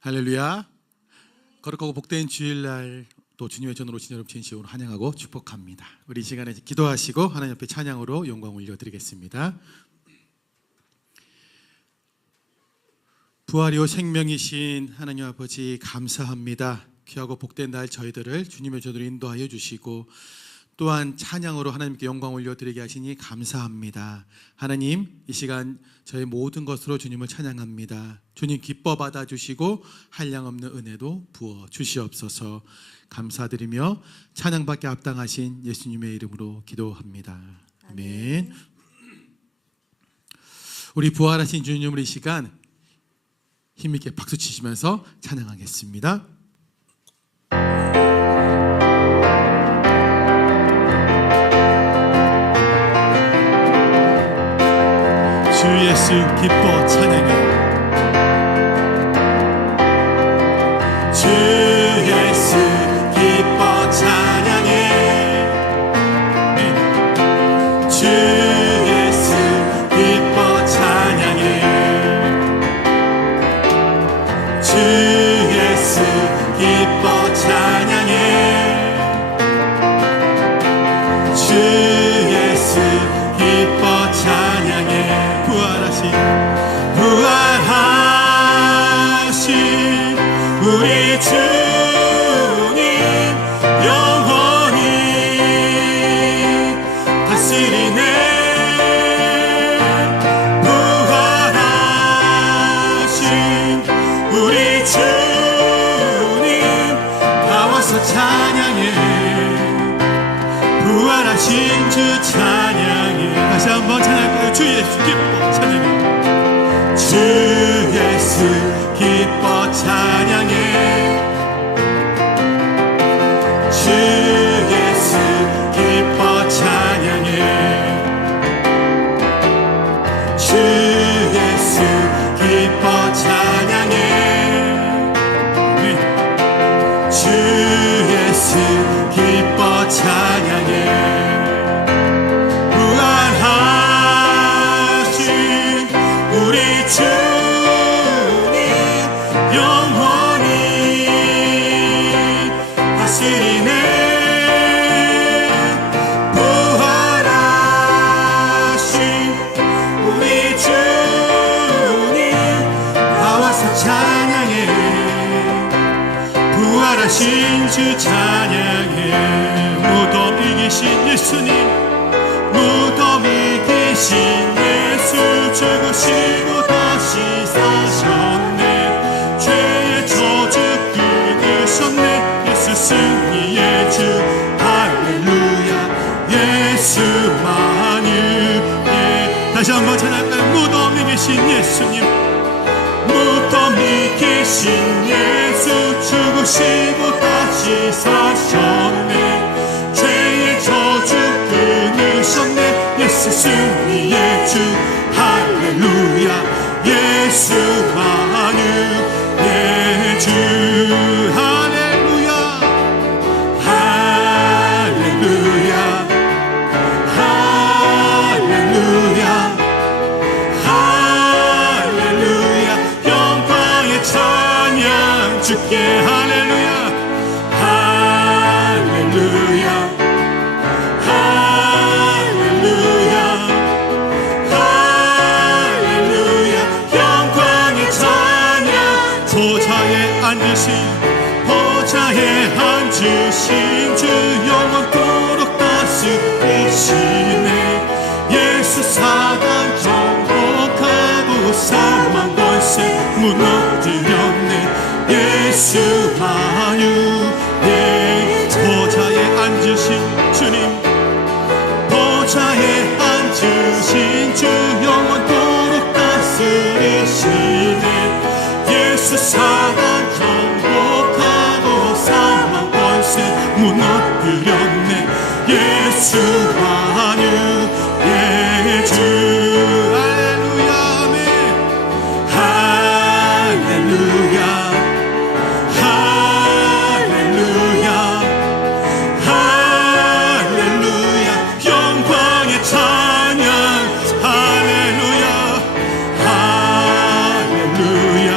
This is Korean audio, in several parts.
할렐루야. 거룩하고 복된 주일날 또 주님의 전으로 오신 여러분 진심으로 환영하고 축복합니다. 우리 이 시간에 기도하시고 하나님 앞에 찬양으로 영광 올려드리겠습니다. 부활이요 생명이신 하나님 아버지 감사합니다. 귀하고 복된 날 저희들을 주님의 전으로 인도하여 주시고 또한 찬양으로 하나님께 영광 올려드리게 하시니 감사합니다. 하나님, 이 시간 저희 모든 것으로 주님을 찬양합니다. 주님 기뻐 받아주시고 한량없는 은혜도 부어 주시옵소서. 감사드리며 찬양받게 합당하신 예수님의 이름으로 기도합니다. 아멘. 우리 부활하신 주님을 이 시간 힘있게 박수 치시면서 찬양하겠습니다. 주 예수 기뻐 찬양해. 주 예수 기뻐 찬양해. 주 예수 기뻐 찬양해. 주 예수 기뻐 찬양해. 주 예수 기뻐 찬양해. 부활하신 우리 주님 영원히 다스리네. 부활하신 우리 주님 나와서 찬양해. 부활하신 주 찬양해. 다시 한번 찬양할까요? 주 예수 기뻐 찬양해. 주 예수 기뻐 찬양해. 주 예수 기뻐 찬양해. 주 예수 기뻐 찬양해. 주 예수 기뻐 찬양해. 주님 영원히 다스리네. 부활하신 우리 주님 나와서 찬양해. 부활하신 주 찬양해. 무덤 이기신 예수님, 무덤 이기신 예수 죽으시고 다시 사셨네. 죄의 저주 끊으셨네. 예수 승리의 주 할렐루야. 예수만을 예. 다시 한번 찬양할까요? 무덤 이기신 예수님, 무덤 이기신 예수 죽으시고 다시 사셨네. 죄의 저주 끊으셨네. 예수 승리의 주 할렐루야. 예수만을 예 주 할렐루야. 할렐루야. 할렐루야. 할렐루야. 영광의 찬양 주께 할렐루야. 할렐루야. 보좌에 앉으신 주 영원토록 다스리시네. 예수 사단 정복하고 사망 권세 무너뜨렸네. 예수만을 예. 보좌에 앉으신 주님, 보좌에 앉으신 주 영원토록 다스리시네. 예수 사단 정복하고 사망 권세 무너뜨렸네. 예수만을 예 주 할렐루야. 아멘. 할렐루야. 할렐루야. 할렐루야. 영광의 찬양 할렐루야. 할렐루야.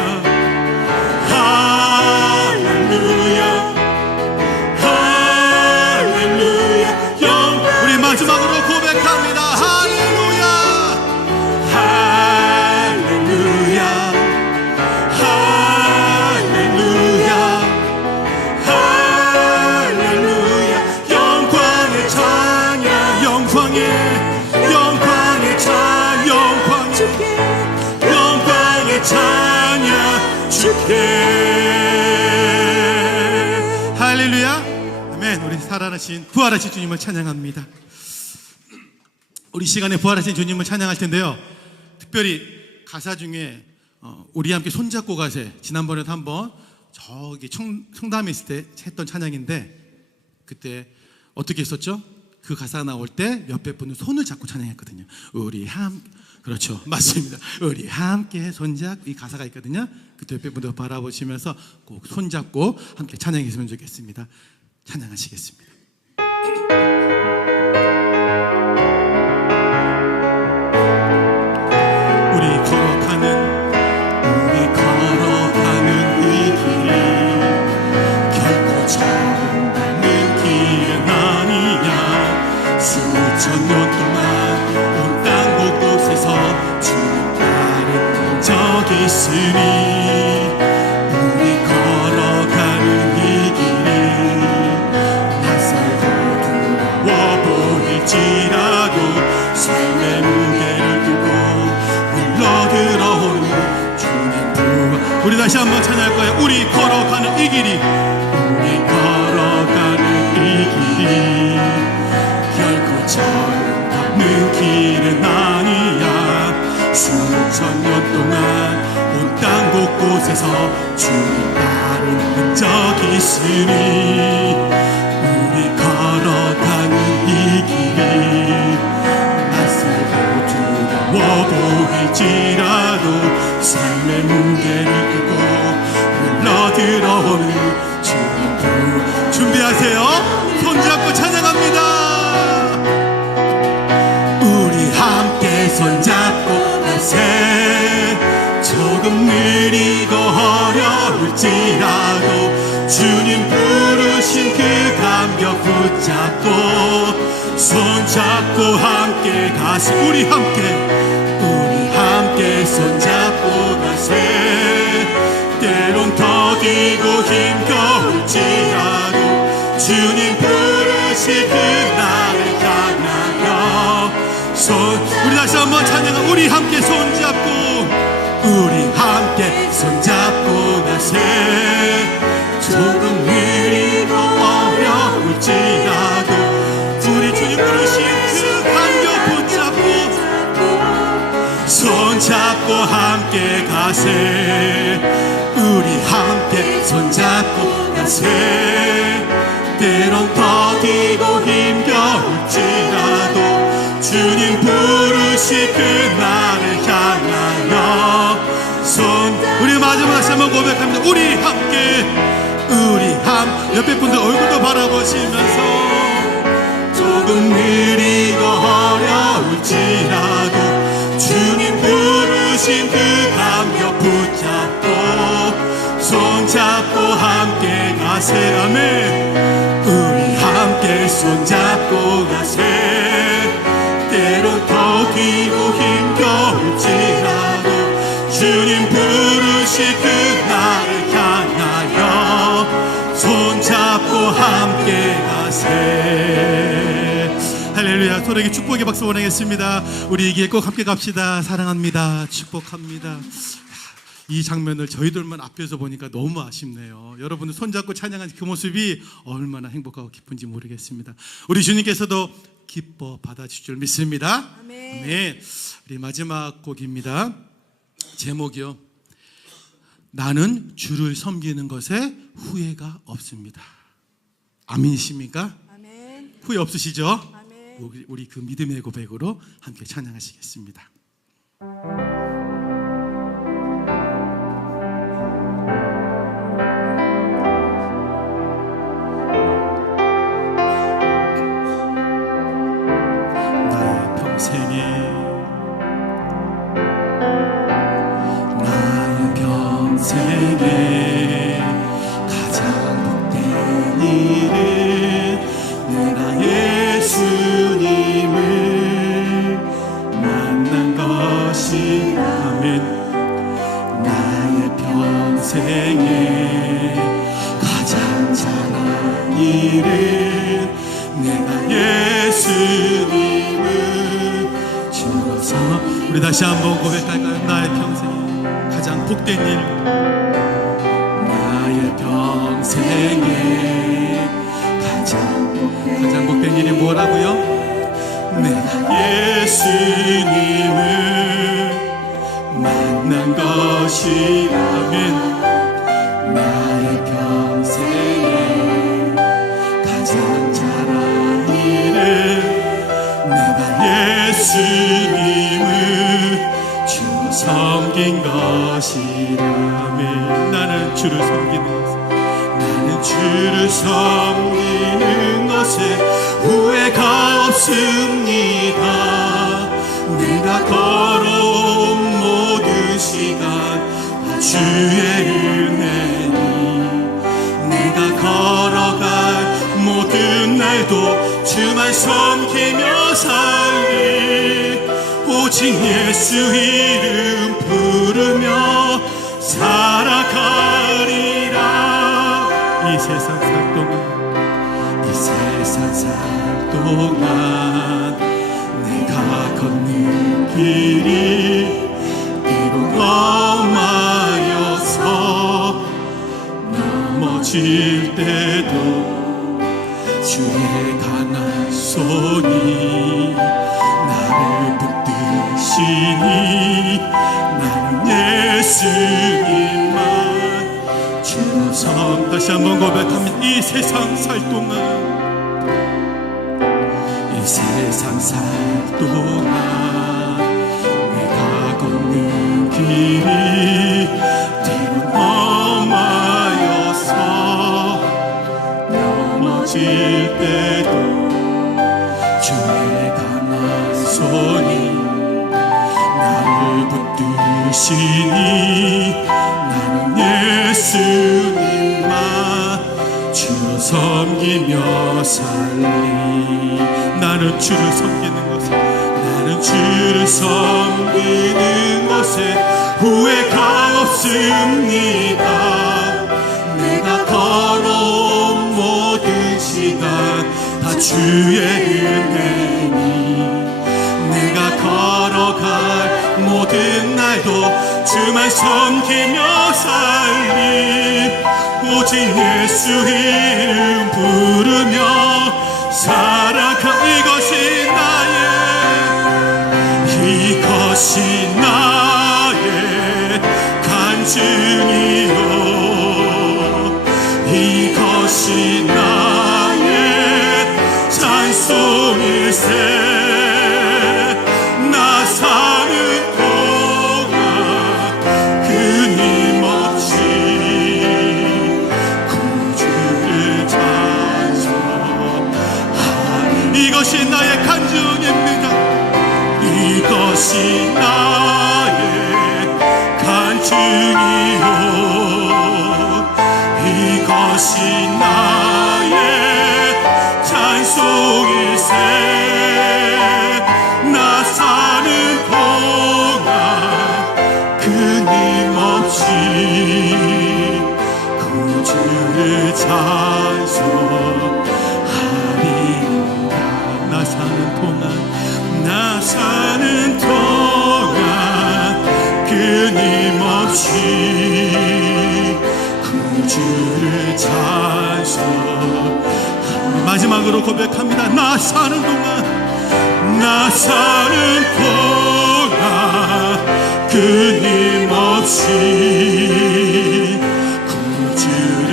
할렐루야. 아멘. 우리 살아나신 부활하신 주님을 찬양합니다. 우리 시간에 부활하신 주님을 찬양할 텐데요, 특별히 가사 중에 우리 함께 손잡고 가세, 지난번에도 한번 저기 청담에 있을 때 했던 찬양인데, 그때 어떻게 했었죠? 그 가사 나올 때 옆에 분은 손을 잡고 찬양했거든요. 우리 함께, 그렇죠, 맞습니다. 우리 함께 손잡고, 이 가사가 있거든요. 그때 옆에 분들 바라보시면서 꼭 손잡고 함께 찬양했으면 좋겠습니다. 찬양하시겠습니다. 우리 걸어가는 이 길이 결코 정없는 길은 아니야. 수천 년 동안 온 땅 곳곳에서 주님 따른 적이 있으니, 우리 걸어가는 이 길이 낯설고 두려워 보일지라도 삶의 무게를 두고 흘러들어오는 주님 부활. 우리 다시 한번 찬양할 거예요. 우리 걸어가는 이 길이, 우리 걸어가는 이 길이 결코 정없는 길은 아니야. 수천 년 동안 온 땅 곳곳에서 주님 따른 흔적이 있으니, 우리 걸어가는 이 길이 낯설고 두려워 보일지라도 삶의 무게를 두고 흘러들어오는 주님 부활. 준비하세요. 손잡고 찬양합니다. 우리 함께 손잡고 가세. 조금 느리고 어려울지라도 주님 부르신 그 감격 붙잡고 손잡고 함께 가세. 우리 함께 손잡고 가세. 때론 더디고 힘겨울지라도 주님 부르신 그날을 향하여 우리 다시 한번 찬양하. 우리 함께 손잡고 가세. 조금 느리고 어려울지라도 우리 주님 부르신 그 감격 붙잡고 손잡고 함께 가세. 우리 함께 손잡고 가세. 때론 더디고 힘겨울지라도 주님 부르신 그날을 향하여 우리 마지막 다시 한번 고백합니다. 우리 함께 옆에 분들 얼굴도 바라보시면서 조금 느리고 어려울지라도 주님 부르신 그 감격 붙잡고 손잡고 함께 가세. 아멘. 우리 함께 손잡고 가세. 때론 더디고 힘겨울지라도 주님 부르신 그날을 향하여 손잡고 함께 가세. 할렐루야. 서로에게 축복의 박수 보내겠습니다. 우리 이 길 꼭 함께 갑시다. 사랑합니다. 축복합니다. 이 장면을 저희들만 앞에서 보니까 너무 아쉽네요. 여러분들 손잡고 찬양한 그 모습이 얼마나 행복하고 기쁜지 모르겠습니다. 우리 주님께서도 기뻐 받아주실 줄 믿습니다. 아멘. 아멘. 우리 마지막 곡입니다. 제목이요, 나는 주를 섬기는 것에 후회가 없습니다. 아멘이십니까? 아멘. 후회 없으시죠? 아멘. 우리 그 믿음의 고백으로 함께 찬양하시겠습니다. 나의 평생에 가장 복된 일은 내가 예수님을 만난 것이라. 아멘. 나의 평생에 가장 잘한 일은 내가 예수님을 주어서. 우리 다시 한번 고백할까요? 나의 평생에 가장 복된 일, 나의 평생에 가장 복된 일이 뭐라고요? 내가 예수님을 만난 것이라면 나의 평생에 가장 잘한 일은 내가 예수님을 주로 섬긴 것이라면 나는 주를 섬기는 것에 후회가 없습니다. 내가 걸어온 모든 시간 다 주의 은혜니 내가 걸어갈 모든 날도 주만 섬기며 살리 오직 예수 이름 부르며 살아가리라. 이 세상 살 동안 내가 걷는 길이 비록 험하여서 넘어질 때도 주의 강한 손이 나를 붙드시니 나는 예수님만 주로 다시 한번 고백합니다. 이 세상 살 동안 이 세상 살 동안 내가 걷는 길이 뒤로 험하여서 넘어질 때도 주의 강한 손이 나를 붙드시니 나는 예수님만 주로 섬기며 살리. 나는 주를 섬기는 것에 후회가 없습니다. 내가 걸어온 모든 시간 다 주의 은혜니 내가 걸어갈 모든 날도 주만 섬기며 살리 오직 예수 이름 부르며 살아가. 이것이 나의 간증이요 이것이 나의 찬송일세. 나 사는 동안 끊임없이 구주를 찬송하리. 이것이 나의 간증입니다. 이것이 나의 간증이요 이것이 나의 찬송일세. 나 사는 동안 끊임없이 구주를 찬송하리라. 나 사는 동안 끊임없이 구주를 찬송. 마지막으로 고백합니다. 나 사는 동안 끊임없이 구주를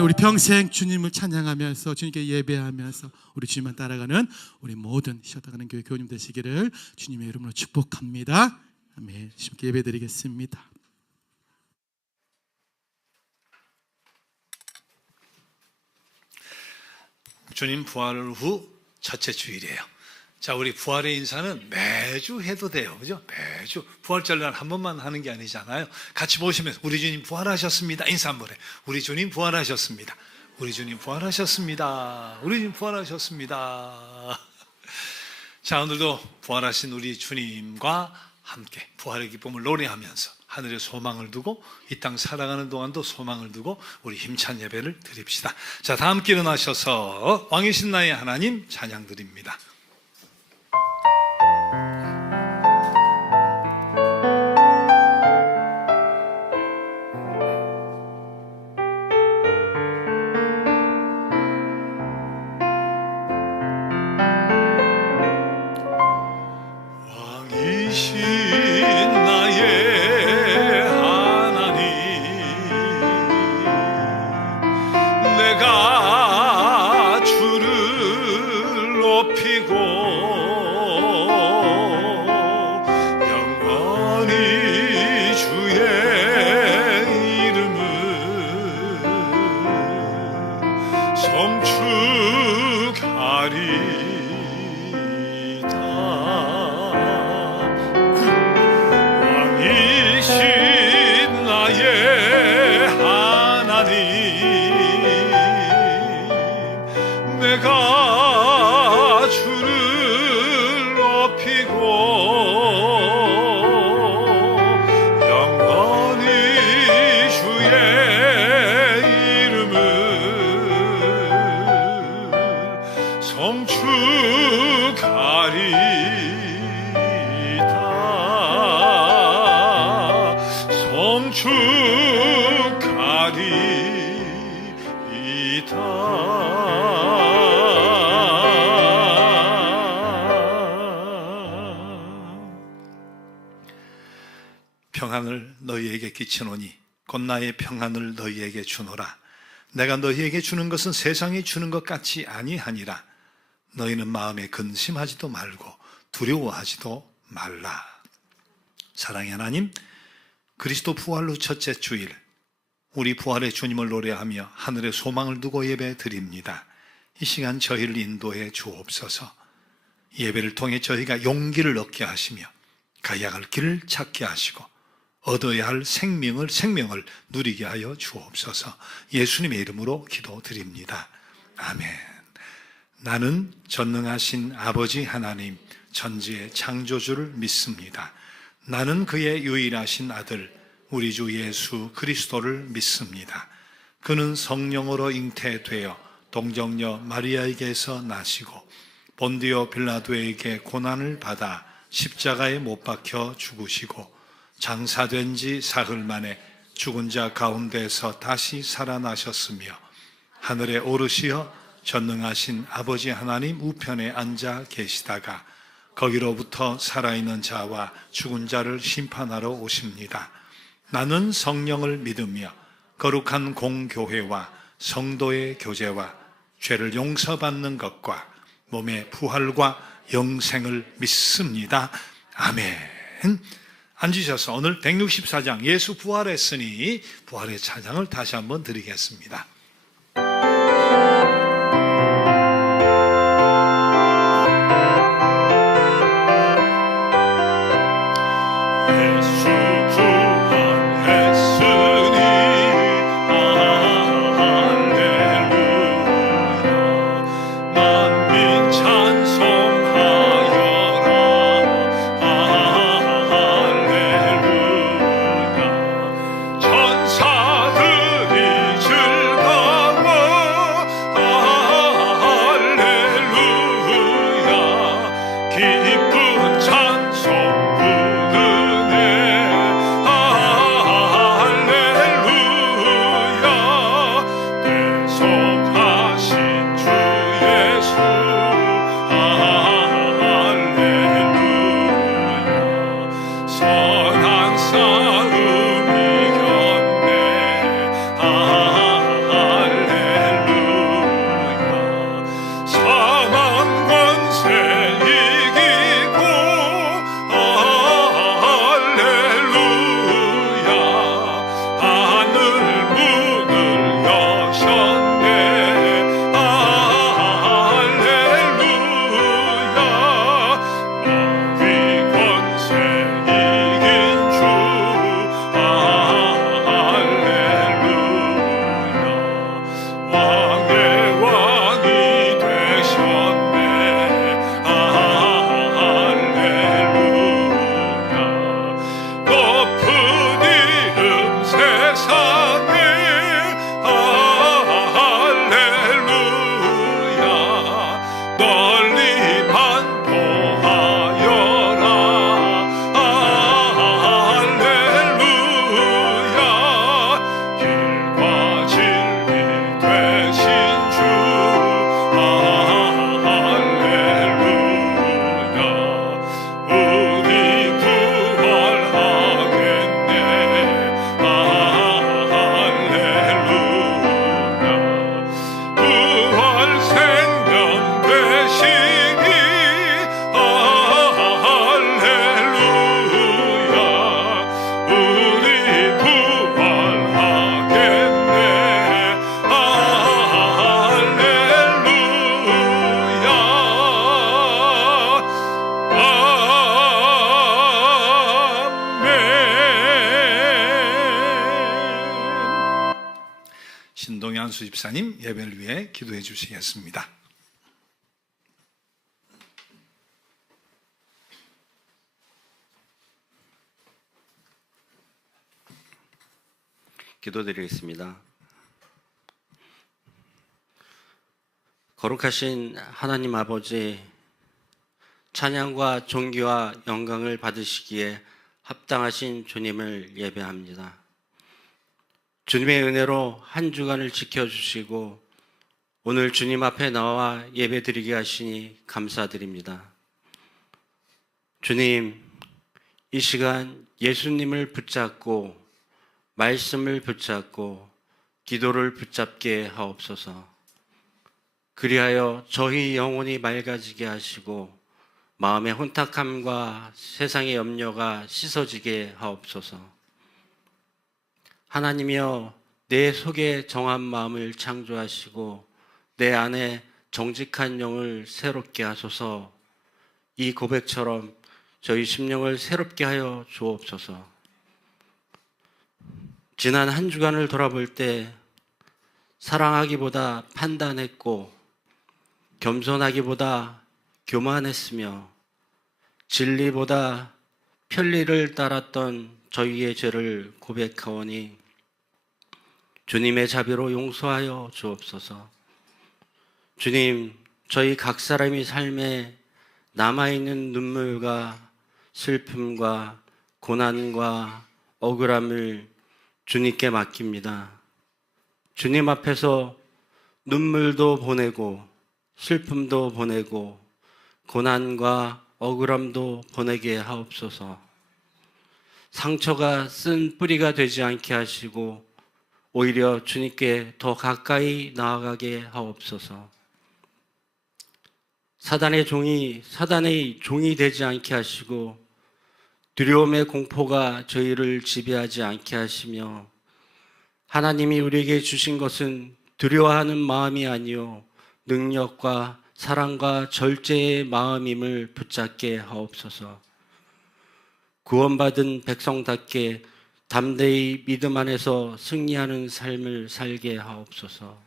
우리 평생 주님을 찬양하면서 주님께 예배하면서 우리 주님만 따라가는 우리 모든 쉬어가는 교회 교우님 되시기를 주님의 이름으로 축복합니다. 아멘. 주님께 예배드리겠습니다. 주님 부활 후 첫째 주일이에요. 자, 우리 부활의 인사는 매주 해도 돼요. 그죠? 매주. 부활절 날 한 번만 하는 게 아니잖아요. 같이 보시면서 우리 주님 부활하셨습니다. 인사 한번 해. 우리 주님 부활하셨습니다. 우리 주님 부활하셨습니다. 우리 주님 부활하셨습니다. 자, 오늘도 부활하신 우리 주님과 함께 부활의 기쁨을 노래하면서 하늘의 소망을 두고 이 땅 살아가는 동안도 소망을 두고 우리 힘찬 예배를 드립시다. 자, 다 함께 일어나셔서 왕이신 나의 하나님 찬양 드립니다. 평안을 너희에게 끼치노니 곧 나의 평안을 너희에게 주노라. 내가 너희에게 주는 것은 세상이 주는 것 같이 아니하니라. 너희는 마음에 근심하지도 말고 두려워하지도 말라. 사랑의 하나님, 그리스도 부활 후 첫째 주일 우리 부활의 주님을 노래하며 하늘의 소망을 두고 예배 드립니다. 이 시간 저희를 인도해 주옵소서. 예배를 통해 저희가 용기를 얻게 하시며 가야 할 길을 찾게 하시고 얻어야 할 생명을 누리게 하여 주옵소서. 예수님의 이름으로 기도드립니다. 아멘. 나는 전능하신 아버지 하나님 천지의 창조주를 믿습니다. 나는 그의 유일하신 아들 우리 주 예수 그리스도를 믿습니다. 그는 성령으로 잉태되어 동정녀 마리아에게서 나시고 본디오 빌라도에게 고난을 받아 십자가에 못 박혀 죽으시고 장사된 지 사흘 만에 죽은 자 가운데서 다시 살아나셨으며 하늘에 오르시어 전능하신 아버지 하나님 우편에 앉아 계시다가 거기로부터 살아있는 자와 죽은 자를 심판하러 오십니다. 나는 성령을 믿으며 거룩한 공교회와 성도의 교제와 죄를 용서받는 것과 몸의 부활과 영생을 믿습니다. 아멘. 앉으셔서 오늘 164장 예수 부활했으니 부활의 찬양을 다시 한번 드리겠습니다. 전사들이 즐거워 김광수 집사님 예배를 위해 기도해 주시겠습니다. 기도드리겠습니다. 거룩하신 하나님 아버지, 찬양과 존귀와 영광을 받으시기에 합당하신 주님을 예배합니다. 주님의 은혜로 한 주간을 지켜주시고 오늘 주님 앞에 나와 예배드리게 하시니 감사드립니다. 주님, 이 시간 예수님을 붙잡고 말씀을 붙잡고 기도를 붙잡게 하옵소서. 그리하여 저희 영혼이 맑아지게 하시고 마음의 혼탁함과 세상의 염려가 씻어지게 하옵소서. 하나님이여, 내 속에 정한 마음을 창조하시고 내 안에 정직한 영을 새롭게 하소서. 이 고백처럼 저희 심령을 새롭게 하여 주옵소서. 지난 한 주간을 돌아볼 때 사랑하기보다 판단했고 겸손하기보다 교만했으며 진리보다 편리를 따랐던 저희의 죄를 고백하오니 주님의 자비로 용서하여 주옵소서. 주님, 저희 각 사람의 삶에 남아있는 눈물과 슬픔과 고난과 억울함을 주님께 맡깁니다. 주님 앞에서 눈물도 보내고 슬픔도 보내고 고난과 억울함도 보내게 하옵소서. 상처가 쓴 뿌리가 되지 않게 하시고 오히려 주님께 더 가까이 나아가게 하옵소서. 사단의 종이 되지 않게 하시고 두려움의 공포가 저희를 지배하지 않게 하시며 하나님이 우리에게 주신 것은 두려워하는 마음이 아니요 능력과 사랑과 절제의 마음임을 붙잡게 하옵소서. 구원받은 백성답게 담대히 믿음 안에서 승리하는 삶을 살게 하옵소서.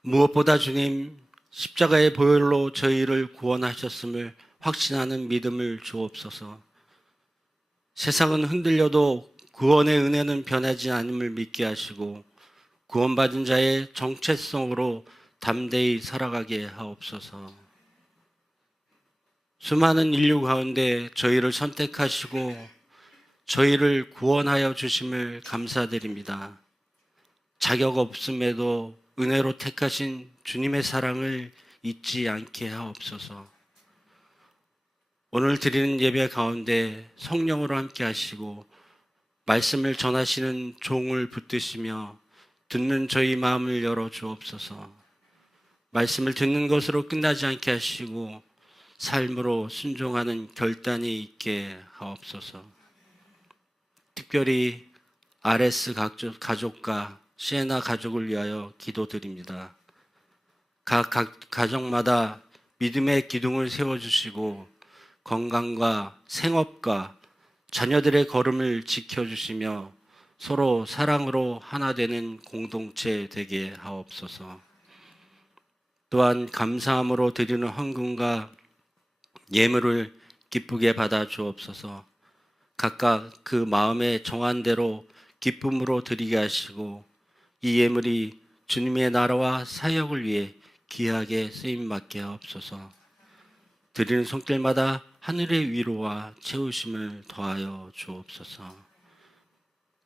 무엇보다 주님, 십자가의 보혈로 저희를 구원하셨음을 확신하는 믿음을 주옵소서. 세상은 흔들려도 구원의 은혜는 변하지 않음을 믿게 하시고 구원받은 자의 정체성으로 담대히 살아가게 하옵소서. 수많은 인류 가운데 저희를 선택하시고 저희를 구원하여 주심을 감사드립니다. 자격 없음에도 은혜로 택하신 주님의 사랑을 잊지 않게 하옵소서. 오늘 드리는 예배 가운데 성령으로 함께 하시고 말씀을 전하시는 종을 붙드시며 듣는 저희 마음을 열어 주옵소서. 말씀을 듣는 것으로 끝나지 않게 하시고 삶으로 순종하는 결단이 있게 하옵소서. 특별히 RS 가족과 시에나 가족을 위하여 기도드립니다. 각 가정마다 믿음의 기둥을 세워주시고 건강과 생업과 자녀들의 걸음을 지켜주시며 서로 사랑으로 하나 되는 공동체 되게 하옵소서. 또한 감사함으로 드리는 헌금과 예물을 기쁘게 받아 주옵소서. 각각 그 마음에 정한 대로 기쁨으로 드리게 하시고 이 예물이 주님의 나라와 사역을 위해 귀하게 쓰임받게 하옵소서. 드리는 손길마다 하늘의 위로와 채우심을 더하여 주옵소서.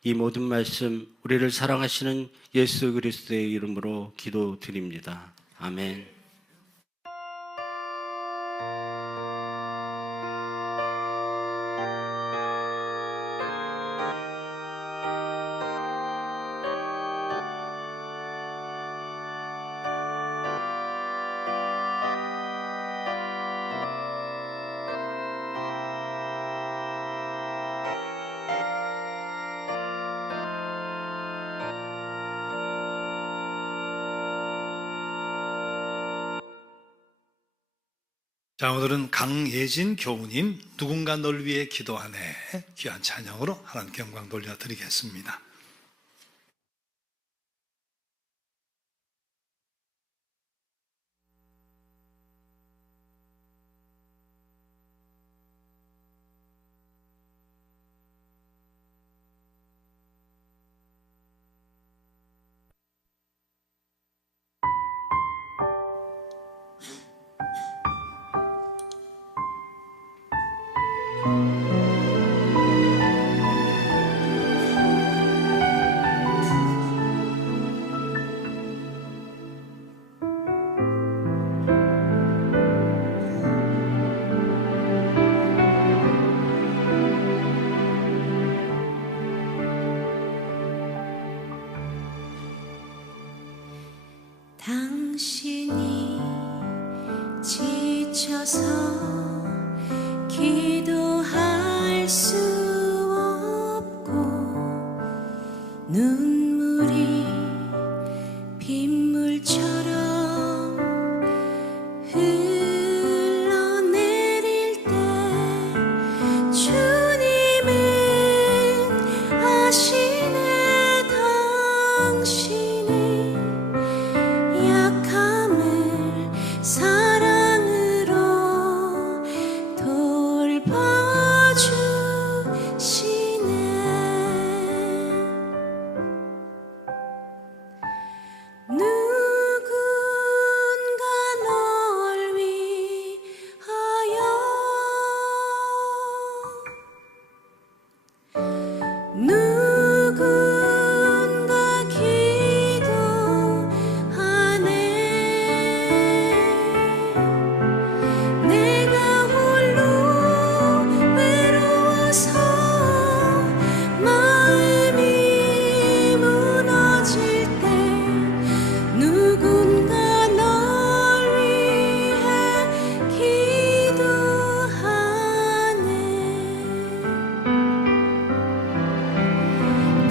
이 모든 말씀 우리를 사랑하시는 예수 그리스도의 이름으로 기도드립니다. 아멘. 자, 오늘은 강예진 교우님 누군가 널 위해 기도하네 귀한 찬양으로 하나님께 영광 돌려드리겠습니다. 당신이 지쳐서 기도할 수 없고 눈물이 빗물처럼 흘러내릴 때 주님은 아시네. 당신이 약함을 사랑으로 돌봐주시네. 누군가 널 위하여 누군가 기도하네. 내가 홀로 외로워서 마음이 무너질 때 누군가 널 위해 기도하네.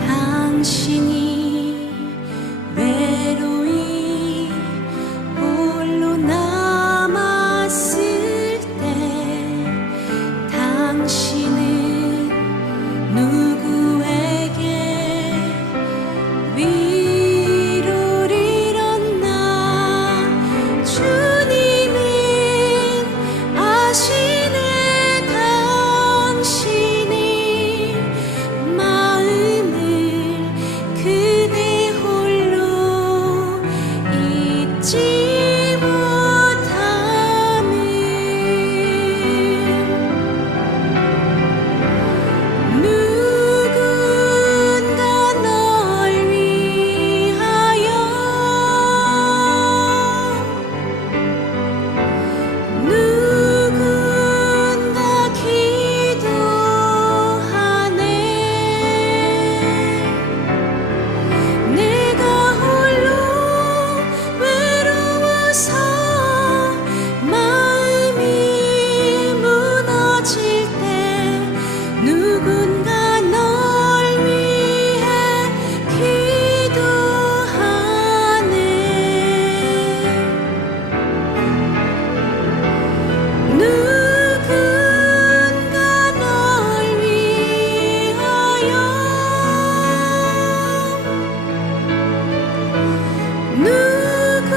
당신이 외로이 홀로 남았을 때 당신은 누구에게 위로를 잃었나. 주님은 아시네. 당신이 마음을 그대 홀로 잊지 못함을. 누군가 널 위하여 누군가 기도하네. 내가 홀로 외로워서 마음이 무너질 때 누군가 널 위해 기도하네. 누군가 널 위하여 누군가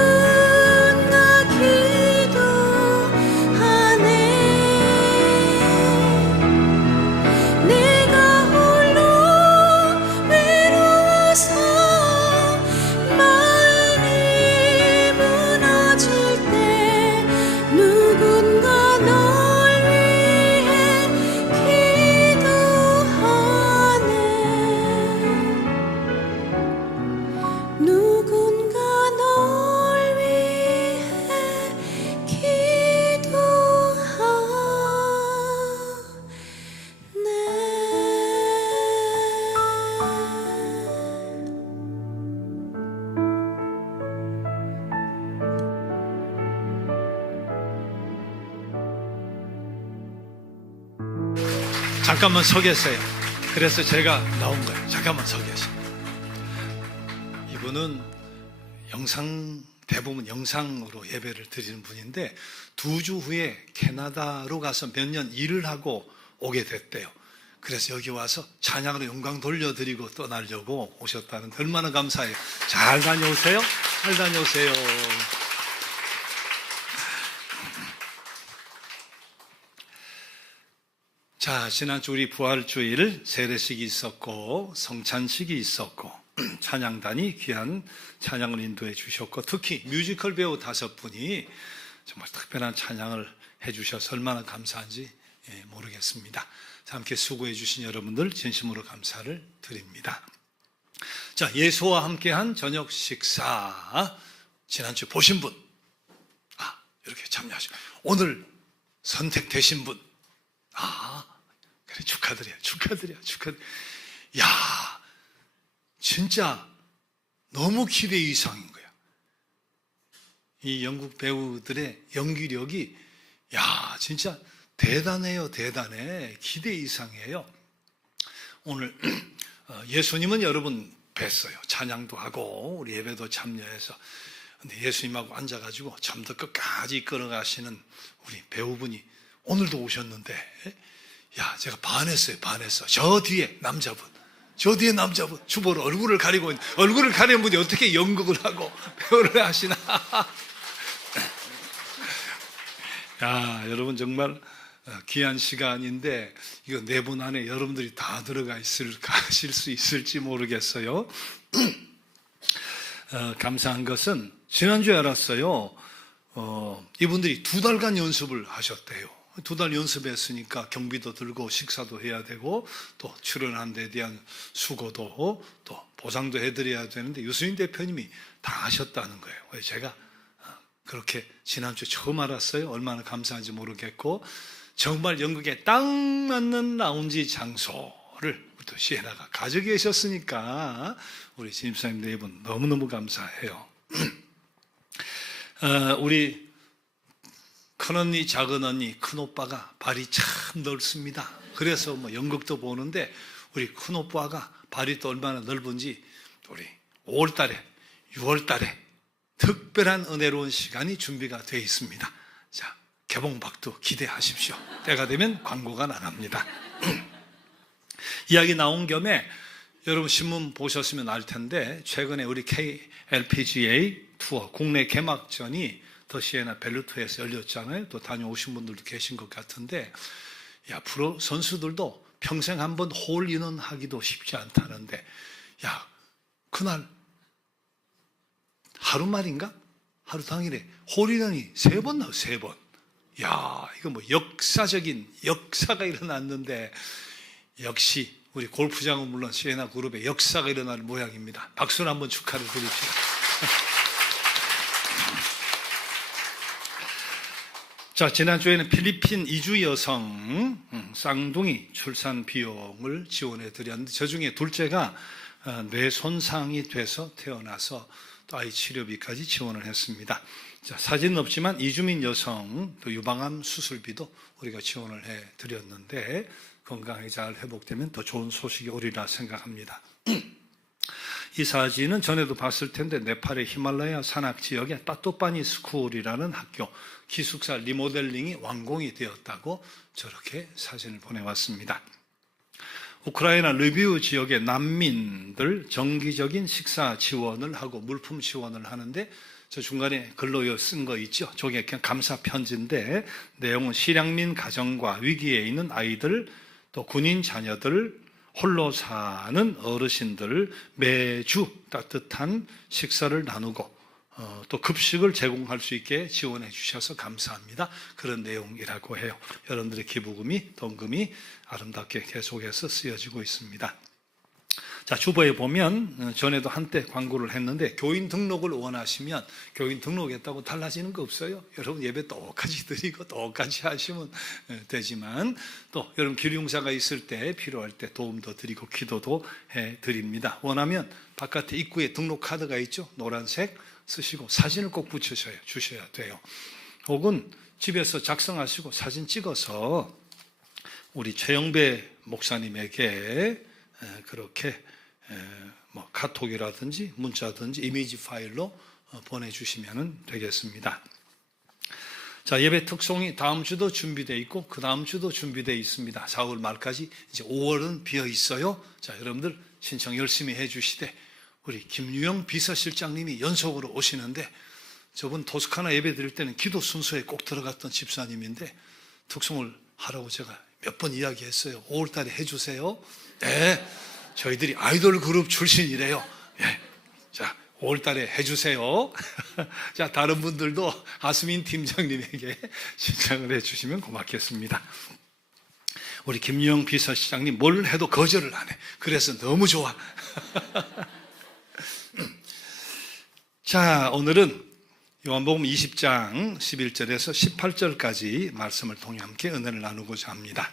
기도하네. 내가 홀로 외로워서 마음이 무너질 때 누군가 널 위해 기도하네. 누군가 널 위해 잠깐만 서 계세요. 그래서 제가 나온 거예요. 잠깐만 서 계세요. 이분은 대부분 영상으로 예배를 드리는 분인데 2주 후에 캐나다로 가서 몇 년 일을 하고 오게 됐대요. 그래서 여기 와서 찬양으로 영광 돌려드리고 떠나려고 오셨다는데 얼마나 감사해요. 잘 다녀오세요. 잘 다녀오세요. 자, 지난주 우리 부활주일 세례식이 있었고 성찬식이 있었고 찬양단이 귀한 찬양을 인도해 주셨고 특히 뮤지컬 배우 5분이 정말 특별한 찬양을 해 주셔서 얼마나 감사한지 모르겠습니다. 자, 함께 수고해 주신 여러분들 진심으로 감사를 드립니다. 자, 예수와 함께한 저녁 식사 지난주 보신 분 이렇게 참여하시고 오늘 선택되신 분 그래 축하드려요. 야, 진짜 너무 기대 이상인 거야. 이 영국 배우들의 연기력이 야 진짜 대단해요. 대단해. 기대 이상이에요. 오늘 예수님은 여러분 뵀어요. 찬양도 하고 우리 예배도 참여해서. 근데 예수님하고 앉아가지고 처음부터 끝까지 끌어가시는 우리 배우분이 오늘도 오셨는데 야 제가 반했어요. 반했어. 저 뒤에 남자분 주보로 얼굴을 가리고 얼굴을 가리는 분이 어떻게 연극을 하고 배우를 하시나. 야 여러분 정말 귀한 시간인데 이거 4분 안에 여러분들이 다 가실 수 있을지 모르겠어요. 감사한 것은 지난주에 알았어요. 이분들이 2달간 연습을 하셨대요. 2달 연습했으니까 경비도 들고 식사도 해야 되고 또 출연한 데 대한 수고도 또 보상도 해드려야 되는데 유수인 대표님이 다 하셨다는 거예요. 제가 그렇게 지난주에 처음 알았어요. 얼마나 감사한지 모르겠고 정말 연극에 딱 맞는 라운지 장소를 또 시에나가 가지고 계셨으니까 우리 신입사님 4분 너무너무 감사해요. 우리 큰언니, 작은언니, 큰오빠가 발이 참 넓습니다. 그래서 뭐 연극도 보는데 우리 큰오빠가 발이 또 얼마나 넓은지 우리 5월달에 6월달에 특별한 은혜로운 시간이 준비가 되어 있습니다. 자, 개봉박도 기대하십시오. 때가 되면 광고가 나갑니다. 이야기 나온 겸에 여러분 신문 보셨으면 알 텐데 최근에 우리 KLPGA 투어 국내 개막전이 더 시에나 벨루트에서 열렸잖아요. 또 다녀오신 분들도 계신 것 같은데 야 프로 선수들도 평생 한번 홀인원 하기도 쉽지 않다는데 야 그날 하루 말인가? 하루 당일에 홀인원이 3번 나와 3번. 야 이거 뭐 역사적인 역사가 일어났는데 역시 우리 골프장은 물론 시에나 그룹의 역사가 일어날 모양입니다. 박수로 한번 축하를 드립시다. 자, 지난주에는 필리핀 이주 여성 쌍둥이 출산 비용을 지원해 드렸는데 저 중에 둘째가 뇌 손상이 돼서 태어나서 또 아이 치료비까지 지원을 했습니다. 자, 사진은 없지만 이주민 여성 또 유방암 수술비도 우리가 지원을 해 드렸는데 건강이 잘 회복되면 더 좋은 소식이 오리라 생각합니다. 이 사진은 전에도 봤을 텐데 네팔의 히말라야 산악 지역의 따또빠니 스쿨이라는 학교 기숙사 리모델링이 완공이 되었다고 저렇게 사진을 보내왔습니다. 우크라이나 르비우 지역의 난민들 정기적인 식사 지원을 하고 물품 지원을 하는데 저 중간에 글로 쓴 거 있죠? 저게 그냥 감사 편지인데 내용은 실향민 가정과 위기에 있는 아이들 또 군인 자녀들 홀로 사는 어르신들 매주 따뜻한 식사를 나누고 또 급식을 제공할 수 있게 지원해 주셔서 감사합니다. 그런 내용이라고 해요. 여러분들의 기부금이 동금이 아름답게 계속해서 쓰여지고 있습니다. 자, 주보에 보면 전에도 한때 광고를 했는데 교인 등록을 원하시면 교인 등록했다고 달라지는 거 없어요. 여러분 예배 똑같이 드리고 똑같이 하시면 되지만 또 여러분 기lum사가 있을 때 필요할 때 도움도 드리고 기도도 해드립니다. 원하면 바깥에 입구에 등록 카드가 있죠. 노란색 쓰시고 사진을 꼭 주셔야 돼요. 혹은 집에서 작성하시고 사진 찍어서 우리 최영배 목사님에게 그렇게 뭐 카톡이라든지 문자든지 이미지 파일로 보내주시면 되겠습니다. 자, 예배 특송이 다음 주도 준비되어 있고 그 다음 주도 준비되어 있습니다. 4월 말까지 이제 5월은 비어 있어요. 자, 여러분들 신청 열심히 해주시되 우리 김유영 비서실장님이 연속으로 오시는데 저분 토스카나 예배 드릴 때는 기도 순서에 꼭 들어갔던 집사님인데 특송을 하라고 제가 몇 번 이야기했어요. 5월 달에 해주세요. 네, 저희들이 아이돌 그룹 출신이래요. 네. 자, 5월 달에 해주세요. 자, 다른 분들도 하수민 팀장님에게 신청을 해주시면 고맙겠습니다. 우리 김유영 비서실장님 뭘 해도 거절을 안 해. 그래서 너무 좋아. 자, 오늘은 요한복음 20장 11절에서 18절까지 말씀을 통해 함께 은혜를 나누고자 합니다.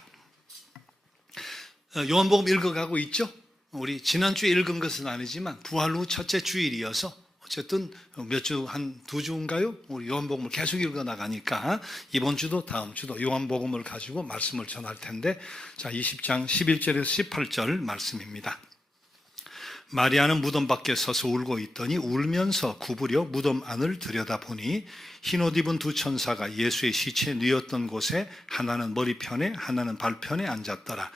요한복음 읽어가고 있죠? 우리 지난주에 읽은 것은 아니지만 부활 후 첫째 주일이어서 어쨌든 몇 주, 한 2주인가요? 우리 요한복음을 계속 읽어 나가니까 이번 주도 다음 주도 요한복음을 가지고 말씀을 전할 텐데, 자, 20장 11절에서 18절 말씀입니다. 마리아는 무덤 밖에 서서 울고 있더니 울면서 구부려 무덤 안을 들여다보니 흰옷 입은 두 천사가 예수의 시체 뉘었던 곳에 하나는 머리편에 하나는 발편에 앉았더라.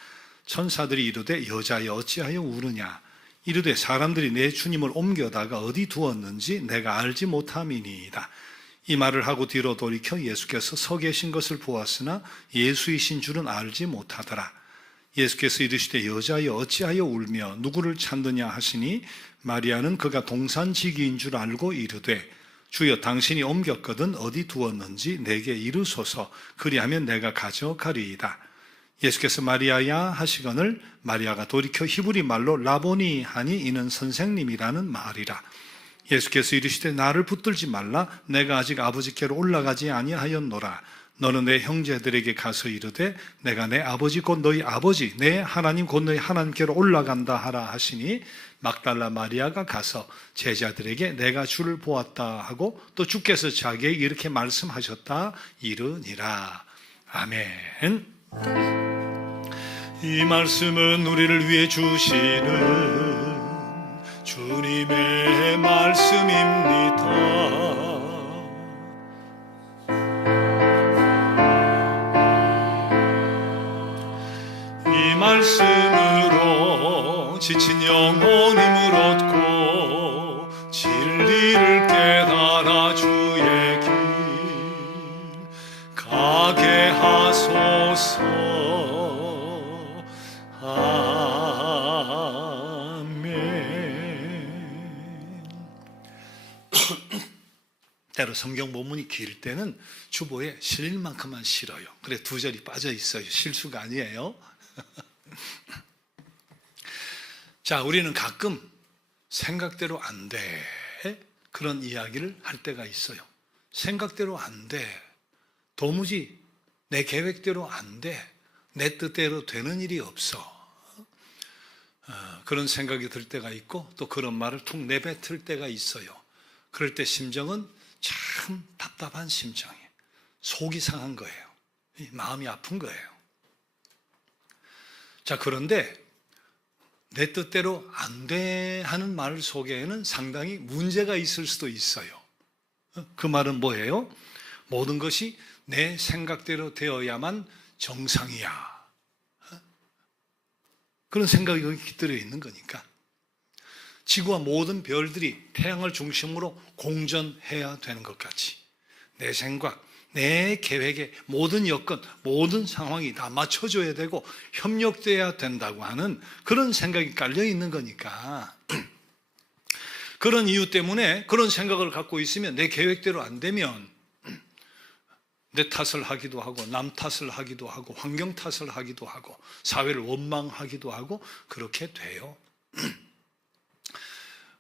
천사들이 이르되 여자여 어찌하여 우느냐? 이르되 사람들이 내 주님을 옮겨다가 어디 두었는지 내가 알지 못함이니이다. 이 말을 하고 뒤로 돌이켜 예수께서 서 계신 것을 보았으나 예수이신 줄은 알지 못하더라. 예수께서 이르시되 여자여 어찌하여 울며 누구를 찾느냐 하시니 마리아는 그가 동산지기인 줄 알고 이르되 주여 당신이 옮겼거든 어디 두었는지 내게 이르소서. 그리하면 내가 가져가리이다. 예수께서 마리아야 하시거늘 마리아가 돌이켜 히브리 말로 라보니 하니 이는 선생님이라는 말이라. 예수께서 이르시되 나를 붙들지 말라. 내가 아직 아버지께로 올라가지 아니하였노라. 너는 내 형제들에게 가서 이르되 내가 내 아버지 곧 너희 아버지 내 하나님 곧 너희 하나님께로 올라간다 하라 하시니 막달라 마리아가 가서 제자들에게 내가 주를 보았다 하고 또 주께서 자기에게 이렇게 말씀하셨다 이르니라. 아멘. 이 말씀은 우리를 위해 주시는 주님의 말씀입니다. 이 말씀으로 지친 영혼임을 얻고 진리를 깨달아 주의 길 가게 하소서. 때로 성경 본문이 길 때는 주보에 실릴 만큼만 실어요. 그래 2절이 빠져 있어요. 실수가 아니에요. 자, 우리는 가끔 생각대로 안 돼. 그런 이야기를 할 때가 있어요. 생각대로 안 돼. 도무지 내 계획대로 안 돼. 내 뜻대로 되는 일이 없어. 그런 생각이 들 때가 있고 또 그런 말을 툭 내뱉을 때가 있어요. 그럴 때 심정은 참 답답한 심정이에요. 속이 상한 거예요. 마음이 아픈 거예요. 자, 그런데 내 뜻대로 안 돼 하는 말 속에는 상당히 문제가 있을 수도 있어요. 그 말은 뭐예요? 모든 것이 내 생각대로 되어야만 정상이야. 그런 생각이 여기 깃들여 있는 거니까. 지구와 모든 별들이 태양을 중심으로 공전해야 되는 것 같이 내 생각, 내 계획에 모든 여건, 모든 상황이 다 맞춰줘야 되고 협력돼야 된다고 하는 그런 생각이 깔려 있는 거니까 그런 이유 때문에 그런 생각을 갖고 있으면 내 계획대로 안 되면 내 탓을 하기도 하고 남 탓을 하기도 하고 환경 탓을 하기도 하고 사회를 원망하기도 하고 그렇게 돼요.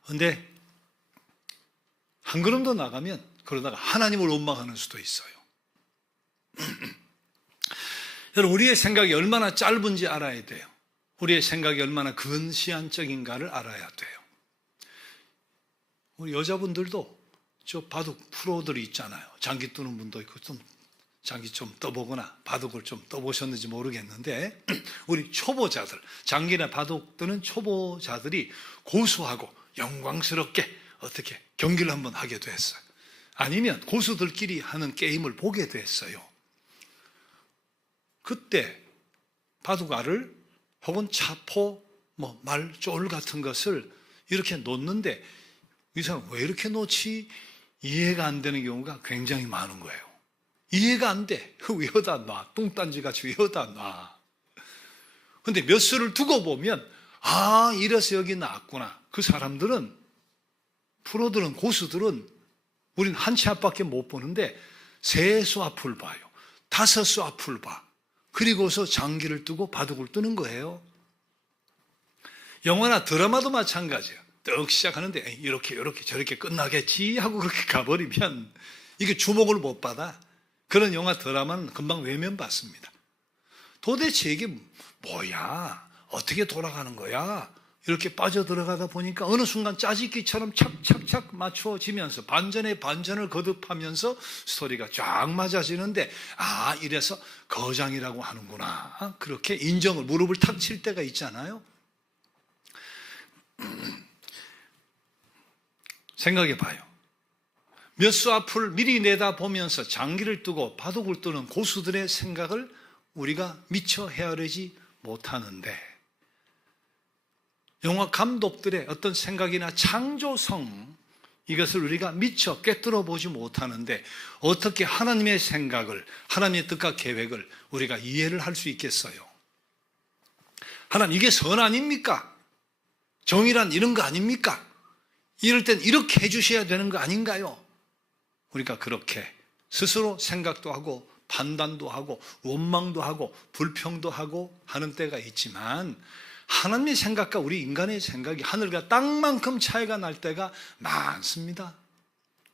그런데 한 걸음 더 나가면 그러다가 하나님을 원망하는 수도 있어요. 여러분, 우리의 생각이 얼마나 짧은지 알아야 돼요. 우리의 생각이 얼마나 근시안적인가를 알아야 돼요. 우리 여자분들도 저 바둑 프로들이 있잖아요. 장기 뜨는 분도 있고 좀 장기 좀 떠보거나 바둑을 좀 떠보셨는지 모르겠는데 우리 초보자들, 장기나 바둑 뜨는 초보자들이 고수하고 영광스럽게 어떻게 경기를 한번 하게 됐어요. 아니면 고수들끼리 하는 게임을 보게 됐어요. 그때 바둑알을 혹은 차포, 말쫄 같은 것을 이렇게 놓는데 이 사람 왜 이렇게 놓지? 이해가 안 되는 경우가 굉장히 많은 거예요. 이해가 안 돼. 왜 여기다 놔? 뚱딴지같이 왜 여기다 놔? 근데 몇 수를 두고 보면 이래서 여기 놨구나. 그 사람들은, 프로들은, 고수들은 우린 한 치 앞밖에 못 보는데 3수 앞을 봐요. 5수 앞을 봐. 그리고서 장기를 뜨고 바둑을 뜨는 거예요. 영화나 드라마도 마찬가지예요. 떡 시작하는데 이렇게 저렇게 끝나겠지 하고 그렇게 가버리면 이게 주목을 못 받아. 그런 영화 드라마는 금방 외면받습니다. 도대체 이게 뭐야? 어떻게 돌아가는 거야? 이렇게 빠져들어가다 보니까 어느 순간 짜집기처럼 착착착 맞춰지면서 반전에 반전을 거듭하면서 스토리가 쫙 맞아지는데, 아, 이래서 거장이라고 하는구나. 그렇게 인정을, 무릎을 탁 칠 때가 있잖아요. 생각해 봐요. 몇 수 앞을 미리 내다보면서 장기를 뜨고 바둑을 뜨는 고수들의 생각을 우리가 미처 헤아리지 못하는데, 영화 감독들의 어떤 생각이나 창조성, 이것을 우리가 미처 꿰뚫어 보지 못하는데 어떻게 하나님의 생각을, 하나님의 뜻과 계획을 우리가 이해를 할 수 있겠어요? 하나님, 이게 선 아닙니까? 정의란 이런 거 아닙니까? 이럴 땐 이렇게 해주셔야 되는 거 아닌가요? 우리가 그렇게 스스로 생각도 하고 판단도 하고 원망도 하고 불평도 하고 하는 때가 있지만, 하나님의 생각과 우리 인간의 생각이 하늘과 땅만큼 차이가 날 때가 많습니다.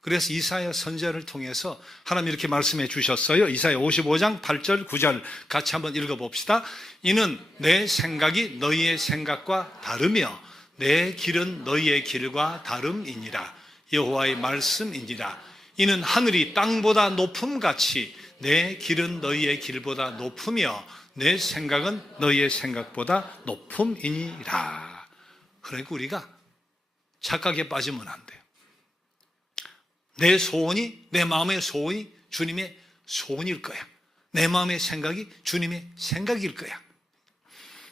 그래서 이사야 선지자를 통해서 하나님 이렇게 말씀해 주셨어요. 이사야 55장 8절 9절 같이 한번 읽어봅시다. 이는 내 생각이 너희의 생각과 다르며 내 길은 너희의 길과 다름이니라. 여호와의 말씀이니라. 이는 하늘이 땅보다 높음같이 내 길은 너희의 길보다 높으며 내 생각은 너희의 생각보다 높음이니라. 그러니까 우리가 착각에 빠지면 안 돼요. 내 소원이, 내 마음의 소원이 주님의 소원일 거야. 내 마음의 생각이 주님의 생각일 거야.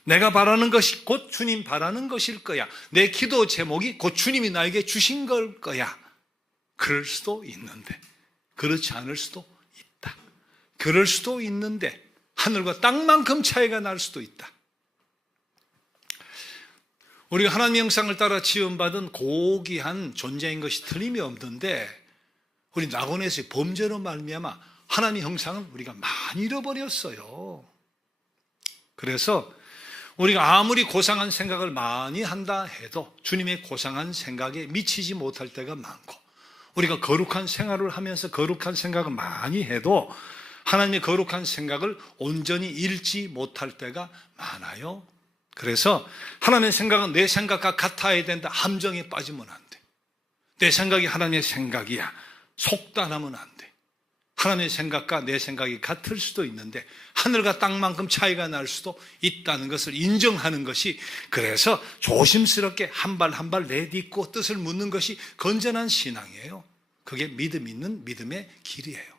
내가 바라는 것이 곧 주님 바라는 것일 거야. 내 기도 제목이 곧 주님이 나에게 주신 걸 거야. 그럴 수도 있는데 그렇지 않을 수도 있다. 그럴 수도 있는데 하늘과 땅만큼 차이가 날 수도 있다. 우리가 하나님의 형상을 따라 지음받은 고귀한 존재인 것이 틀림이 없는데, 우리 낙원에서의 범죄로 말미암아 하나님의 형상을 우리가 많이 잃어버렸어요. 그래서 우리가 아무리 고상한 생각을 많이 한다 해도 주님의 고상한 생각에 미치지 못할 때가 많고, 우리가 거룩한 생활을 하면서 거룩한 생각을 많이 해도 하나님의 거룩한 생각을 온전히 잃지 못할 때가 많아요. 그래서 하나님의 생각은 내 생각과 같아야 된다. 함정에 빠지면 안 돼. 내 생각이 하나님의 생각이야. 속단하면 안 돼. 하나님의 생각과 내 생각이 같을 수도 있는데 하늘과 땅만큼 차이가 날 수도 있다는 것을 인정하는 것이, 그래서 조심스럽게 한 발 한 발 내딛고 뜻을 묻는 것이 건전한 신앙이에요. 그게 믿음 있는 믿음의 길이에요.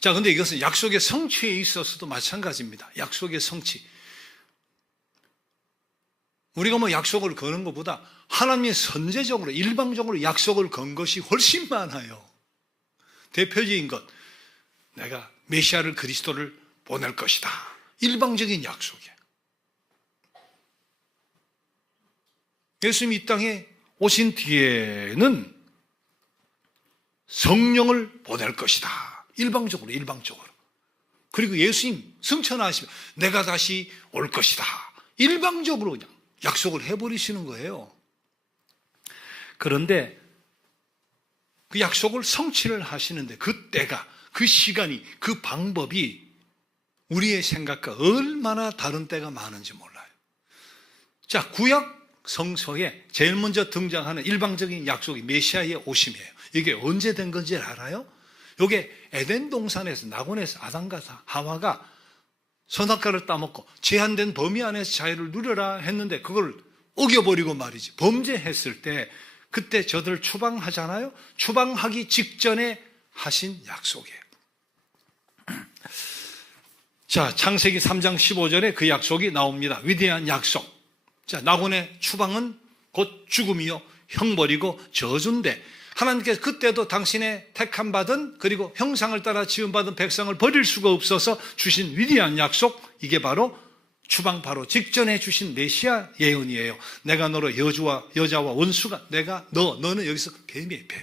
자, 근데 이것은 약속의 성취에 있어서도 마찬가지입니다. 약속의 성취. 우리가 뭐 약속을 거는 것보다 하나님이 선제적으로, 일방적으로 약속을 건 것이 훨씬 많아요. 대표적인 것, 내가 메시아를, 그리스도를 보낼 것이다. 일방적인 약속이에요. 예수님이 이 땅에 오신 뒤에는 성령을 보낼 것이다. 일방적으로. 그리고 예수님 승천하시면 내가 다시 올 것이다. 일방적으로 그냥 약속을 해버리시는 거예요. 그런데 그 약속을 성취를 하시는데 그 때가, 그 시간이, 그 방법이 우리의 생각과 얼마나 다른 때가 많은지 몰라요. 자, 구약 성서에 제일 먼저 등장하는 일방적인 약속이 메시아의 오심이에요. 이게 언제 된 건지 알아요? 이게 에덴 동산에서, 낙원에서 아담과 하와가 선악과를 따먹고 제한된 범위 안에서 자유를 누려라 했는데 그걸 어겨버리고 말이지, 범죄했을 때 그때 저들 추방하잖아요. 추방하기 직전에 하신 약속이에요. 자, 창세기 3장 15절에 그 약속이 나옵니다. 위대한 약속. 자, 낙원의 추방은 곧 죽음이요 형벌이고 저주인데, 하나님께서 그때도 당신의 택함 받은, 그리고 형상을 따라 지음받은 백성을 버릴 수가 없어서 주신 위대한 약속, 이게 바로 추방 바로 직전에 주신 메시아 예언이에요. 내가 너로 여자와 원수가, 너는 여기서 뱀이에요, 뱀.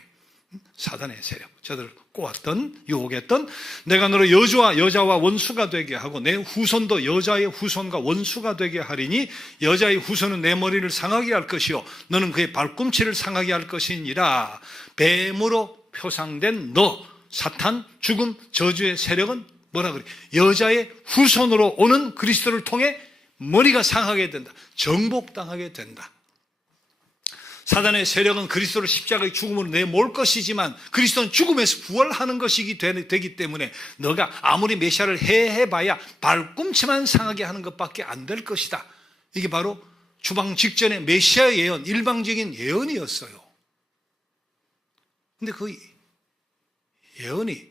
사단의 세력, 저들을 꼬았던, 유혹했던, 내가 너로 여자와 원수가 되게 하고 내 후손도 여자의 후손과 원수가 되게 하리니 여자의 후손은 내 머리를 상하게 할 것이요 너는 그의 발꿈치를 상하게 할 것이니라. 뱀으로 표상된 너, 사탄, 죽음, 저주의 세력은 뭐라 그래? 여자의 후손으로 오는 그리스도를 통해 머리가 상하게 된다. 정복당하게 된다. 사단의 세력은 그리스도를 십자가의 죽음으로 내몰 것이지만 그리스도는 죽음에서 부활하는 것이기 되기 때문에 너가 아무리 메시아를 해봐야 발꿈치만 상하게 하는 것밖에 안 될 것이다. 이게 바로 추방 직전의 메시아 예언, 일방적인 예언이었어요. 근데 그 예언이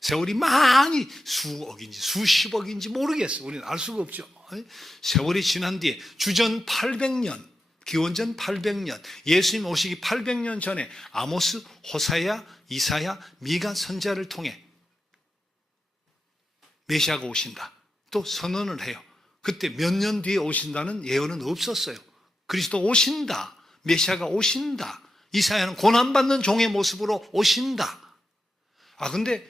세월이 많이 수억인지 수십억인지 모르겠어요. 우리는 알 수가 없죠. 세월이 지난 뒤에 주전 800년, 기원전 800년, 예수님 오시기 800년 전에 아모스, 호사야, 이사야, 미가 선지자를 통해 메시아가 오신다. 또 선언을 해요. 그때 몇 년 뒤에 오신다는 예언은 없었어요. 그리스도 오신다. 메시아가 오신다. 이사야는 고난받는 종의 모습으로 오신다. 근데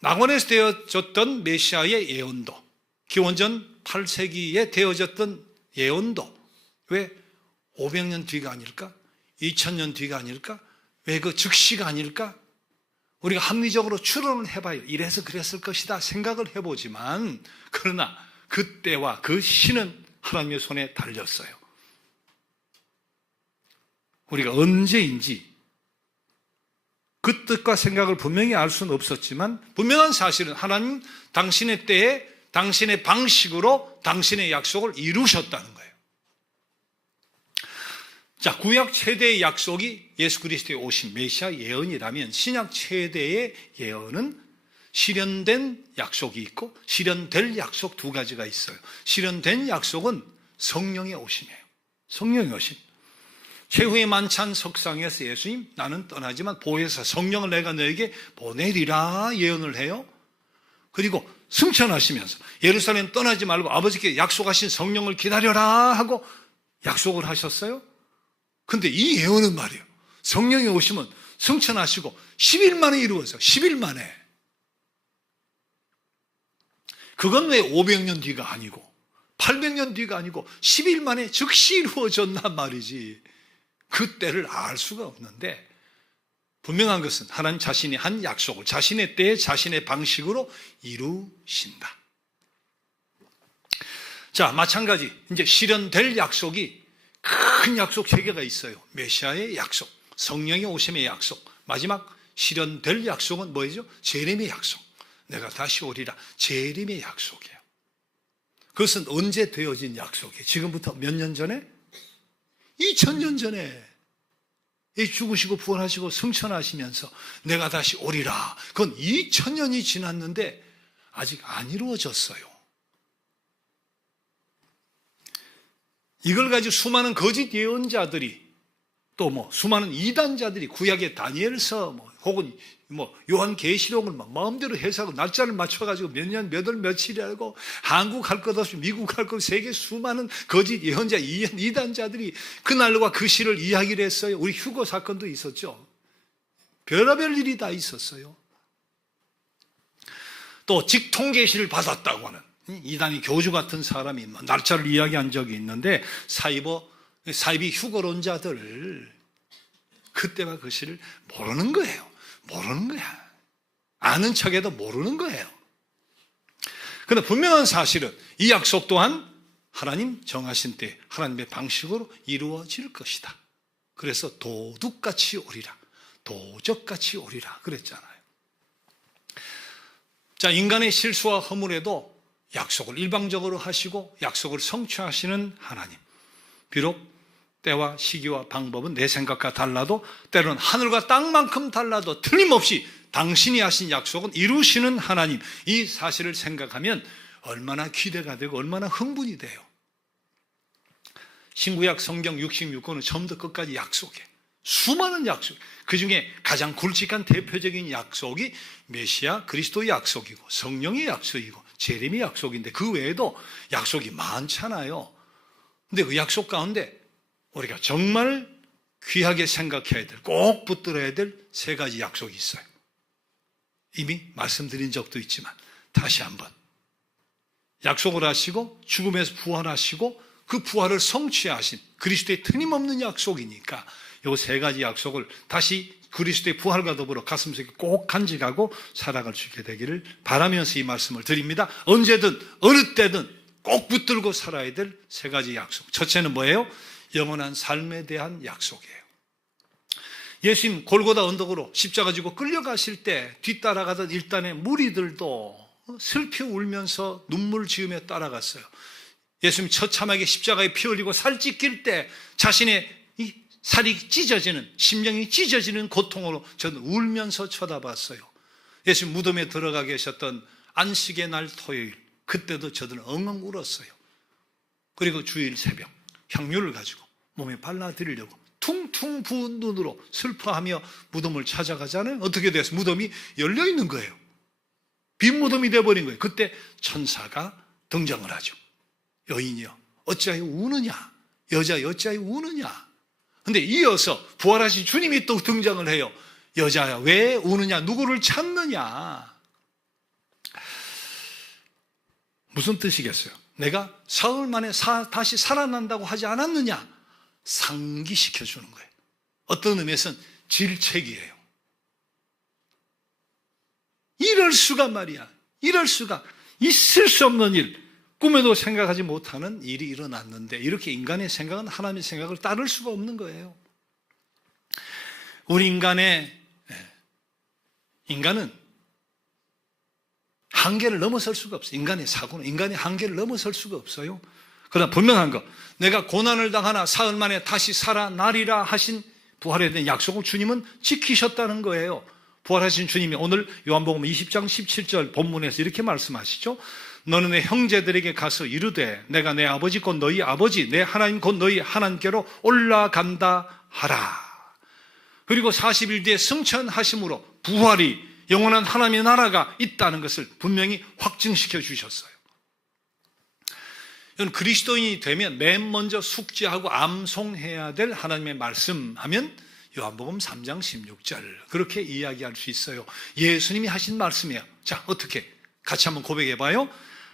낙원에서 되어졌던 메시아의 예언도, 기원전 8세기에 되어졌던 예언도 왜 500년 뒤가 아닐까? 2000년 뒤가 아닐까? 왜 그 즉시가 아닐까? 우리가 합리적으로 추론을 해봐요. 이래서 그랬을 것이다 생각을 해보지만 그러나 그때와 그 시는 하나님의 손에 달렸어요. 우리가 언제인지 그 뜻과 생각을 분명히 알 수는 없었지만 분명한 사실은 하나님 당신의 때에 당신의 방식으로 당신의 약속을 이루셨다는 거예요. 자, 구약 최대의 약속이 예수 그리스도의 오신 메시아 예언이라면 신약 최대의 예언은 실현된 약속이 있고 실현될 약속 두 가지가 있어요. 실현된 약속은 성령의 오심이에요. 성령의 오심. 최후의 만찬 석상에서 예수님 나는 떠나지만 보혜사 성령을 내가 너에게 보내리라 예언을 해요. 그리고 승천하시면서 예루살렘 떠나지 말고 아버지께 약속하신 성령을 기다려라 하고 약속을 하셨어요. 근데 이 예언은 말이에요. 성령이 오시면 승천하시고 10일 만에 이루어져요. 10일 만에. 그건 왜 500년 뒤가 아니고 800년 뒤가 아니고 10일 만에 즉시 이루어졌단 말이지. 그 때를 알 수가 없는데 분명한 것은 하나님 자신이 한 약속을 자신의 때에 자신의 방식으로 이루신다. 자, 마찬가지 이제 실현될 약속이 큰 약속 3개가 있어요. 메시아의 약속, 성령의 오심의 약속, 마지막 실현될 약속은 뭐죠? 재림의 약속. 내가 다시 오리라. 재림의 약속이에요. 그것은 언제 되어진 약속이에요? 지금부터 몇 년 전에? 2000년 전에 죽으시고 부활하시고 승천하시면서 내가 다시 오리라. 그건 2000년이 지났는데 아직 안 이루어졌어요. 이걸 가지고 수많은 거짓 예언자들이 또 수많은 이단자들이 구약의 다니엘서 혹은 요한계시록을 막 마음대로 해석하고 날짜를 맞춰가지고 몇 년, 몇 월, 며칠이라고 한국 할 것 없이 미국 할 것 없이 세계 수많은 거짓 예언자, 이단자들이 그날과 그 시를 이야기를 했어요. 우리 휴거 사건도 있었죠. 별의별 일이 다 있었어요. 또 직통계시를 받았다고 하는 이단이 교주 같은 사람이 날짜를 이야기한 적이 있는데 사이비 휴거론자들 그때와 그 시를 모르는 거예요. 모르는 거야. 아는 척해도 모르는 거예요. 그런데 분명한 사실은 이 약속 또한 하나님 정하신 때 하나님의 방식으로 이루어질 것이다. 그래서 도둑같이 오리라. 도적같이 오리라 그랬잖아요. 자, 인간의 실수와 허물에도 약속을 일방적으로 하시고 약속을 성취하시는 하나님. 비록 때와 시기와 방법은 내 생각과 달라도 때로는 하늘과 땅만큼 달라도 틀림없이 당신이 하신 약속은 이루시는 하나님. 이 사실을 생각하면 얼마나 기대가 되고 얼마나 흥분이 돼요. 신구약 성경 66권은 처음부터 끝까지 약속이에요. 수많은 약속. 그중에 가장 굵직한 대표적인 약속이 메시아 그리스도의 약속이고 성령의 약속이고 재림의 약속인데 그 외에도 약속이 많잖아요. 근데 그 약속 가운데 우리가 정말 귀하게 생각해야 될, 꼭 붙들어야 될 3가지 약속이 있어요. 이미 말씀드린 적도 있지만 다시 한번 약속을 하시고 죽음에서 부활하시고 그 부활을 성취하신 그리스도의 틀림없는 약속이니까 이 3가지 약속을 다시 그리스도의 부활과 더불어 가슴속에 꼭 간직하고 살아갈 수 있게 되기를 바라면서 이 말씀을 드립니다. 언제든 어느 때든 꼭 붙들고 살아야 될 세 가지 약속. 첫째는 뭐예요? 영원한 삶에 대한 약속이에요. 예수님 골고다 언덕으로 십자가 지고 끌려가실 때 뒤따라가던 일단의 무리들도 슬피 울면서 눈물 지으며 따라갔어요. 예수님 처참하게 십자가에 피 흘리고 살 찢길 때 자신의 이 살이 찢어지는, 심령이 찢어지는 고통으로 저는 울면서 쳐다봤어요. 예수님 무덤에 들어가 계셨던 안식의 날 토요일, 그때도 저들은 엉엉 울었어요. 그리고 주일 새벽 향유를 가지고 몸에 발라드리려고 퉁퉁 부은 눈으로 슬퍼하며 무덤을 찾아가잖아요. 어떻게 됐어요? 무덤이 열려 있는 거예요. 빈 무덤이 돼버린 거예요. 그때 천사가 등장을 하죠. 여인이여 어찌하여 우느냐? 여자여 어찌하여 우느냐? 근데 이어서 부활하신 주님이 또 등장을 해요. 여자야 왜 우느냐? 누구를 찾느냐? 무슨 뜻이겠어요? 내가 사흘 만에 다시 살아난다고 하지 않았느냐? 상기시켜 주는 거예요. 어떤 의미에서는 질책이에요. 이럴 수가 말이야. 이럴 수가. 있을 수 없는 일, 꿈에도 생각하지 못하는 일이 일어났는데 이렇게 인간의 생각은 하나님의 생각을 따를 수가 없는 거예요. 우리 인간은 한계를 넘어설 수가 없어요. 인간의 사고는 인간의 한계를 넘어설 수가 없어요. 그러나 분명한 거, 내가 고난을 당하나 사흘 만에 다시 살아나리라 하신 부활에 대한 약속을 주님은 지키셨다는 거예요. 부활하신 주님이 오늘 요한복음 20장 17절 본문에서 이렇게 말씀하시죠. 너는 내 형제들에게 가서 이르되 내가 내 아버지 곧 너희 아버지 내 하나님 곧 너희 하나님께로 올라간다 하라. 그리고 40일 뒤에 승천하심으로 부활이 영원한 하나님의 나라가 있다는 것을 분명히 확증시켜 주셨어요. 여러분, 그리스도인이 되면 맨 먼저 숙지하고 암송해야 될 하나님의 말씀 하면 요한복음 3장 16절 그렇게 이야기할 수 있어요. 예수님이 하신 말씀이에요. 자, 어떻게? 같이 한번 고백해 봐요.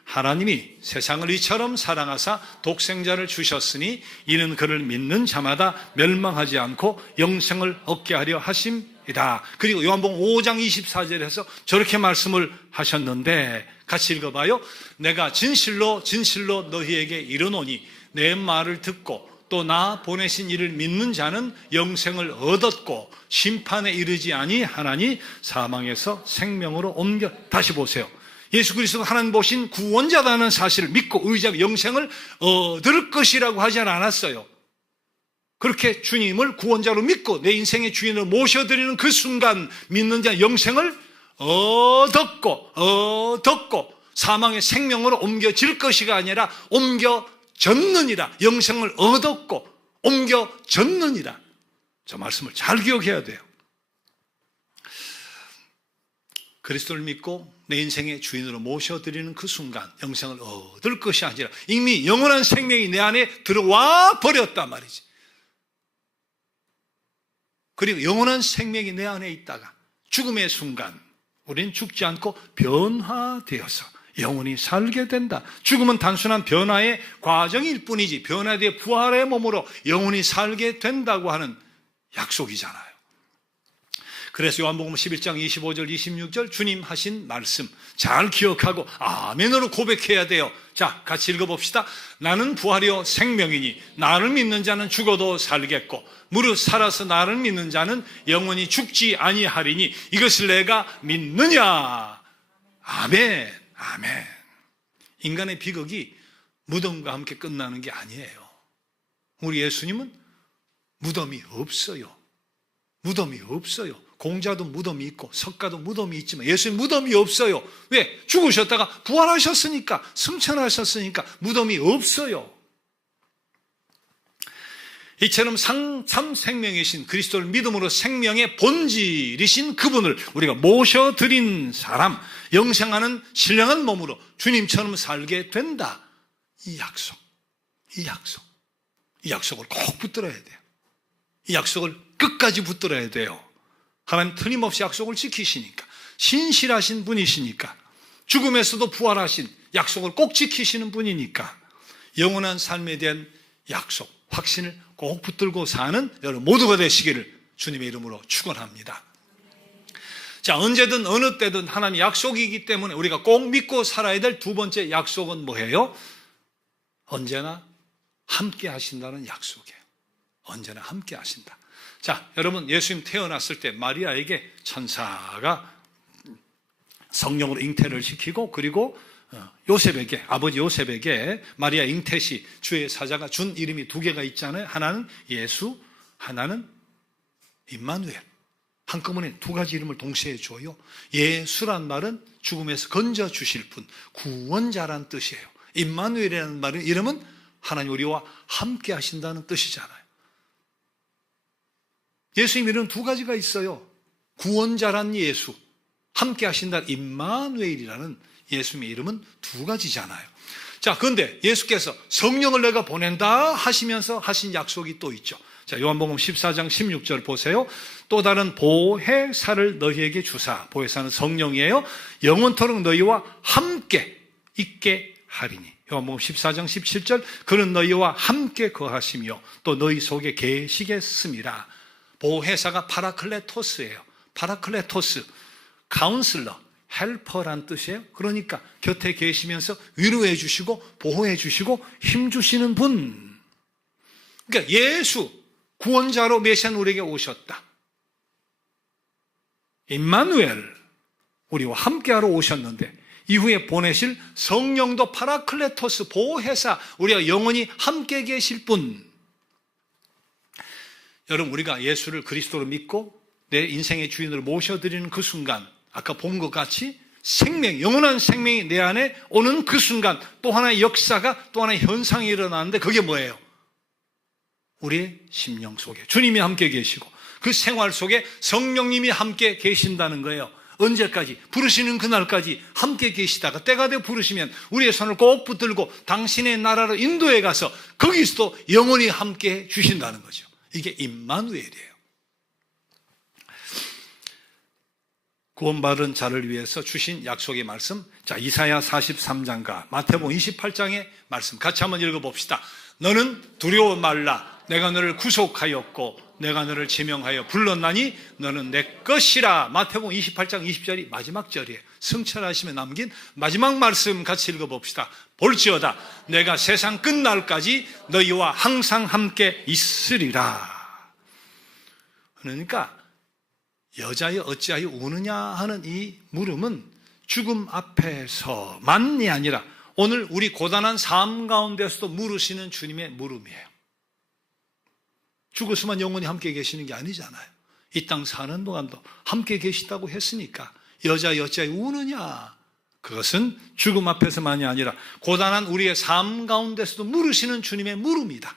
하나님이 세상을 이처럼 사랑하사 독생자를 주셨으니 이는 그를 믿는 자마다 멸망하지 않고 영생을 얻게 하려 하심이다. 그리고 요한복음 5장 24절에서 저렇게 말씀을 하셨는데 같이 읽어봐요. 내가 진실로 진실로 너희에게 이르노니 내 말을 듣고 또 나 보내신 이를 믿는 자는 영생을 얻었고 심판에 이르지 아니하나니 사망에서 생명으로 옮겨. 다시 보세요. 예수 그리스도가 하나님 보신 구원자라는 사실을 믿고 의지하고 영생을 얻을 것이라고 하지 않았어요. 그렇게 주님을 구원자로 믿고 내 인생의 주인을 모셔드리는 그 순간 믿는 자 영생을 얻었고 사망의 생명으로 옮겨질 것이가 아니라 옮겨졌느니라. 영생을 얻었고 옮겨졌느니라. 저 말씀을 잘 기억해야 돼요. 그리스도를 믿고 내 인생의 주인으로 모셔드리는 그 순간 영생을 얻을 것이 아니라 이미 영원한 생명이 내 안에 들어와 버렸단 말이지. 그리고 영원한 생명이 내 안에 있다가 죽음의 순간 우리는 죽지 않고 변화되어서 영원히 살게 된다. 죽음은 단순한 변화의 과정일 뿐이지 변화되어 부활의 몸으로 영원히 살게 된다고 하는 약속이잖아요. 그래서 요한복음 11장 25절 26절 주님 하신 말씀 잘 기억하고 아멘으로 고백해야 돼요. 자, 같이 읽어봅시다. 나는 부활이요 생명이니 나를 믿는 자는 죽어도 살겠고 무릇 살아서 나를 믿는 자는 영원히 죽지 아니하리니 이것을 내가 믿느냐. 아멘. 아멘. 인간의 비극이 무덤과 함께 끝나는 게 아니에요. 우리 예수님은 무덤이 없어요. 무덤이 없어요. 공자도 무덤이 있고 석가도 무덤이 있지만 예수님 무덤이 없어요. 왜? 죽으셨다가 부활하셨으니까, 승천하셨으니까 무덤이 없어요. 이처럼 참생명이신 그리스도를 믿음으로 생명의 본질이신 그분을 우리가 모셔드린 사람, 영생하는 신령한 몸으로 주님처럼 살게 된다. 이 약속을 꼭 붙들어야 돼요. 이 약속을 끝까지 붙들어야 돼요. 하나님 틀림없이 약속을 지키시니까, 신실하신 분이시니까, 죽음에서도 부활하신 약속을 꼭 지키시는 분이니까 영원한 삶에 대한 약속, 확신을 꼭 붙들고 사는 여러분 모두가 되시기를 주님의 이름으로 축원합니다. 자, 언제든 어느 때든 하나님 약속이기 때문에 우리가 꼭 믿고 살아야 될 두 번째 약속은 뭐예요? 언제나 함께 하신다는 약속이에요. 언제나 함께 하신다. 자, 여러분, 예수님 태어났을 때 마리아에게 천사가 성령으로 잉태를 시키고, 그리고 요셉에게, 아버지 요셉에게 마리아 잉태시 주의 사자가 준 이름이 두 개가 있잖아요. 하나는 예수, 하나는 임마누엘. 한꺼번에 두 가지 이름을 동시에 줘요. 예수란 말은 죽음에서 건져 주실 분, 구원자란 뜻이에요. 임마누엘이라는 말은 이름은 하나님 우리와 함께 하신다는 뜻이잖아요. 예수님 이름 두 가지가 있어요. 구원자란 예수, 함께 하신다 임마누엘이라는 예수님의 이름은 두 가지잖아요. 자, 그런데 예수께서 성령을 내가 보낸다 하시면서 하신 약속이 또 있죠. 자, 요한복음 14장 16절 보세요. 또 다른 보혜사를 너희에게 주사, 보혜사는 성령이에요. 영원토록 너희와 함께 있게 하리니. 요한복음 14장 17절, 그는 너희와 함께 거하시며 또 너희 속에 계시겠음이라. 보혜사가 파라클레토스예요. 파라클레토스, 카운슬러, 헬퍼란 뜻이에요. 그러니까 곁에 계시면서 위로해 주시고 보호해 주시고 힘 주시는 분. 그러니까 예수 구원자로 메시아 우리에게 오셨다. 임마누엘, 우리와 함께하러 오셨는데 이후에 보내실 성령도 파라클레토스, 보혜사, 우리가 영원히 함께 계실 분. 여러분, 우리가 예수를 그리스도로 믿고 내 인생의 주인으로 모셔드리는 그 순간, 아까 본 것 같이 생명, 영원한 생명이 내 안에 오는 그 순간 또 하나의 역사가, 또 하나의 현상이 일어나는데 그게 뭐예요? 우리의 심령 속에 주님이 함께 계시고 그 생활 속에 성령님이 함께 계신다는 거예요. 언제까지? 부르시는 그날까지 함께 계시다가 때가 되어 부르시면 우리의 손을 꼭 붙들고 당신의 나라로 인도에 가서 거기서도 영원히 함께 주신다는 거죠. 이게 임마누엘이에요. 구원받은 자를 위해서 주신 약속의 말씀. 자, 이사야 43장과 마태복음 28장의 말씀 같이 한번 읽어봅시다. 너는 두려워 말라. 내가 너를 구속하였고 내가 너를 지명하여 불렀나니 너는 내 것이라. 마태복음 28장 20절이 마지막 절이에요. 성찰하시며 남긴 마지막 말씀 같이 읽어봅시다. 볼지어다 내가 세상 끝날까지 너희와 항상 함께 있으리라. 그러니까 여자여 어찌하여 우느냐 하는 이 물음은 죽음 앞에서만이 아니라 오늘 우리 고단한 삶 가운데서도 물으시는 주님의 물음이에요. 죽어서만 영원히 함께 계시는 게 아니잖아요. 이 땅 사는 동안도 함께 계시다고 했으니까 여자여 어찌하여 우느냐, 그것은 죽음 앞에서만이 아니라 고단한 우리의 삶 가운데서도 물으시는 주님의 물음이다.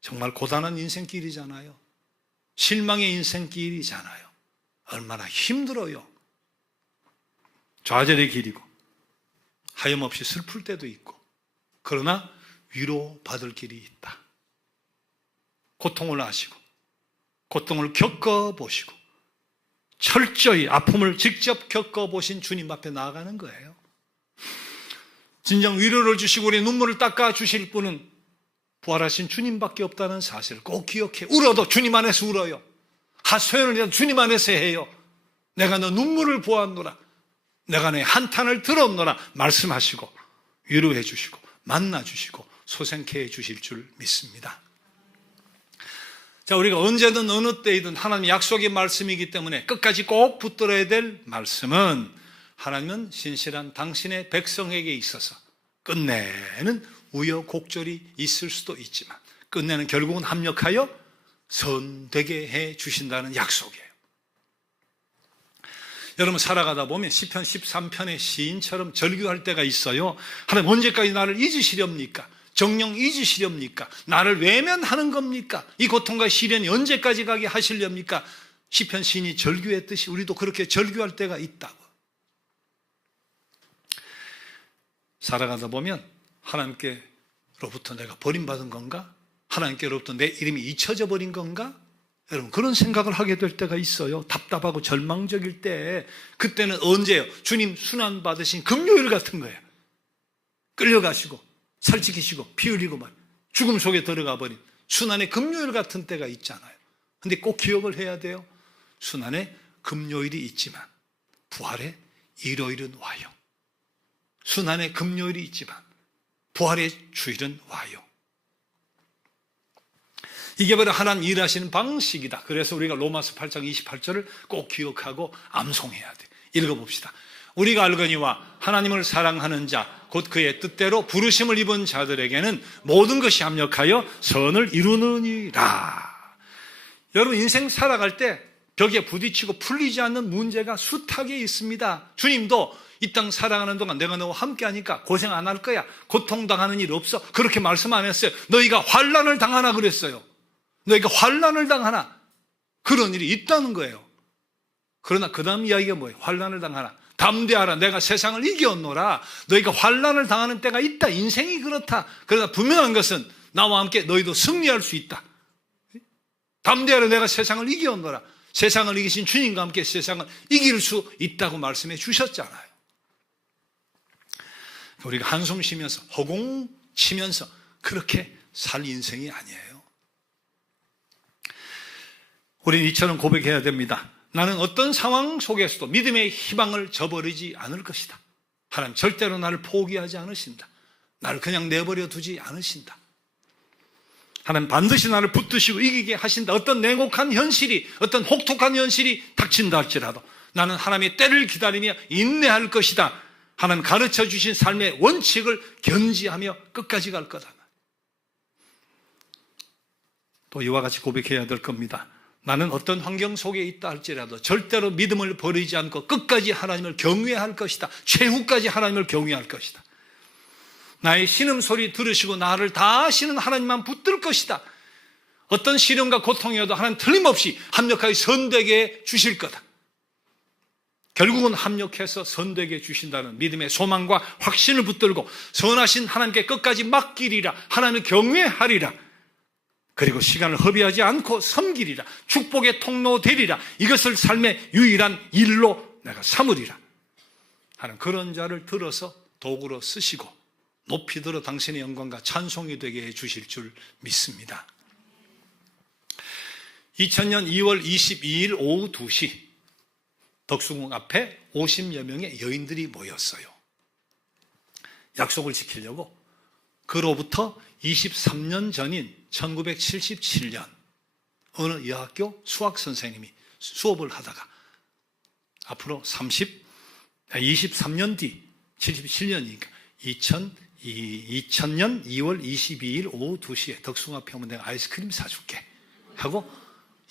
정말 고단한 인생길이잖아요. 실망의 인생길이잖아요. 얼마나 힘들어요. 좌절의 길이고 하염없이 슬플 때도 있고, 그러나 위로받을 길이 있다. 고통을 아시고 고통을 겪어보시고 철저히 아픔을 직접 겪어보신 주님 앞에 나아가는 거예요. 진정 위로를 주시고 우리 눈물을 닦아주실 분은 부활하신 주님밖에 없다는 사실을 꼭 기억해. 울어도 주님 안에서 울어요. 하소연을 해도 주님 안에서 해요. 내가 너 눈물을 보았노라, 내가 내 한탄을 들었노라 말씀하시고 위로해 주시고 만나 주시고 소생케 해 주실 줄 믿습니다. 자, 우리가 언제든 어느 때이든 하나님의 약속의 말씀이기 때문에 끝까지 꼭 붙들어야 될 말씀은, 하나님은 신실한 당신의 백성에게 있어서 끝내는 우여곡절이 있을 수도 있지만 끝내는 결국은 합력하여 선되게 해 주신다는 약속이에요. 여러분, 살아가다 보면 시편 13편의 시인처럼 절규할 때가 있어요. 하나님 언제까지 나를 잊으시렵니까? 정녕 잊으시렵니까? 나를 외면하는 겁니까? 이 고통과 시련이 언제까지 가게 하시렵니까? 시편 시인이 절규했듯이 우리도 그렇게 절규할 때가 있다고. 살아가다 보면 하나님께로부터 내가 버림받은 건가? 하나님께로부터 내 이름이 잊혀져 버린 건가? 여러분, 그런 생각을 하게 될 때가 있어요. 답답하고 절망적일 때. 그때는 언제예요? 주님 순환 받으신 금요일 같은 거예요. 끌려가시고 살찌기시고 피 흘리고 말 죽음 속에 들어가 버린 순환의 금요일 같은 때가 있잖아요. 근데 꼭 기억을 해야 돼요. 순환의 금요일이 있지만 부활의 일요일은 와요. 순환의 금요일이 있지만 부활의 주일은 와요. 이게 바로 하나님 일하시는 방식이다. 그래서 우리가 로마서 8장 28절을 꼭 기억하고 암송해야 돼. 읽어봅시다. 우리가 알거니와 하나님을 사랑하는 자 곧 그의 뜻대로 부르심을 입은 자들에게는 모든 것이 합력하여 선을 이루느니라. 여러분 인생 살아갈 때 벽에 부딪히고 풀리지 않는 문제가 숱하게 있습니다. 주님도 이 땅 살아가는 동안 내가 너와 함께하니까 고생 안 할 거야. 고통당하는 일 없어. 그렇게 말씀 안 했어요. 너희가 환난을 당하나 그랬어요. 너희가 환난을 당하나. 그런 일이 있다는 거예요. 그러나 그 다음 이야기가 뭐예요? 환난을 당하나. 담대하라. 내가 세상을 이겼노라. 너희가 환난을 당하는 때가 있다. 인생이 그렇다. 그러나 분명한 것은 나와 함께 너희도 승리할 수 있다. 담대하라. 내가 세상을 이겼노라. 세상을 이기신 주님과 함께 세상을 이길 수 있다고 말씀해 주셨잖아요. 우리가 한숨 쉬면서 허공 치면서 그렇게 살 인생이 아니에요. 우리는 이처럼 고백해야 됩니다. 나는 어떤 상황 속에서도 믿음의 희망을 저버리지 않을 것이다. 하나님 절대로 나를 포기하지 않으신다. 나를 그냥 내버려 두지 않으신다. 하나님 반드시 나를 붙드시고 이기게 하신다. 어떤 냉혹한 현실이, 어떤 혹독한 현실이 닥친다 할지라도 나는 하나님의 때를 기다리며 인내할 것이다. 하나님 가르쳐 주신 삶의 원칙을 견지하며 끝까지 갈 거다. 또 이와 같이 고백해야 될 겁니다. 나는 어떤 환경 속에 있다 할지라도 절대로 믿음을 버리지 않고 끝까지 하나님을 경외할 것이다. 최후까지 하나님을 경외할 것이다. 나의 신음소리 들으시고 나를 다 아시는 하나님만 붙들 것이다. 어떤 시련과 고통이어도 하나님 틀림없이 합력하여 선되게 주실 거다. 결국은 합력해서 선되게 주신다는 믿음의 소망과 확신을 붙들고 선하신 하나님께 끝까지 맡기리라. 하나님을 경외하리라. 그리고 시간을 허비하지 않고 섬기리라. 축복의 통로 되리라. 이것을 삶의 유일한 일로 내가 삼으리라 하는 그런 자를 들어서 도구로 쓰시고 높이 들어 당신의 영광과 찬송이 되게 해주실 줄 믿습니다. 2000년 2월 22일 오후 2시 덕수궁 앞에 50여 명의 여인들이 모였어요. 약속을 지키려고. 그로부터 23년 전인 1977년 어느 여학교 수학 선생님이 수업을 하다가 앞으로 23년 뒤 77년이니까 2000년 2월 22일 오후 2시에 덕숭 앞에 오면 내가 아이스크림 사줄게 하고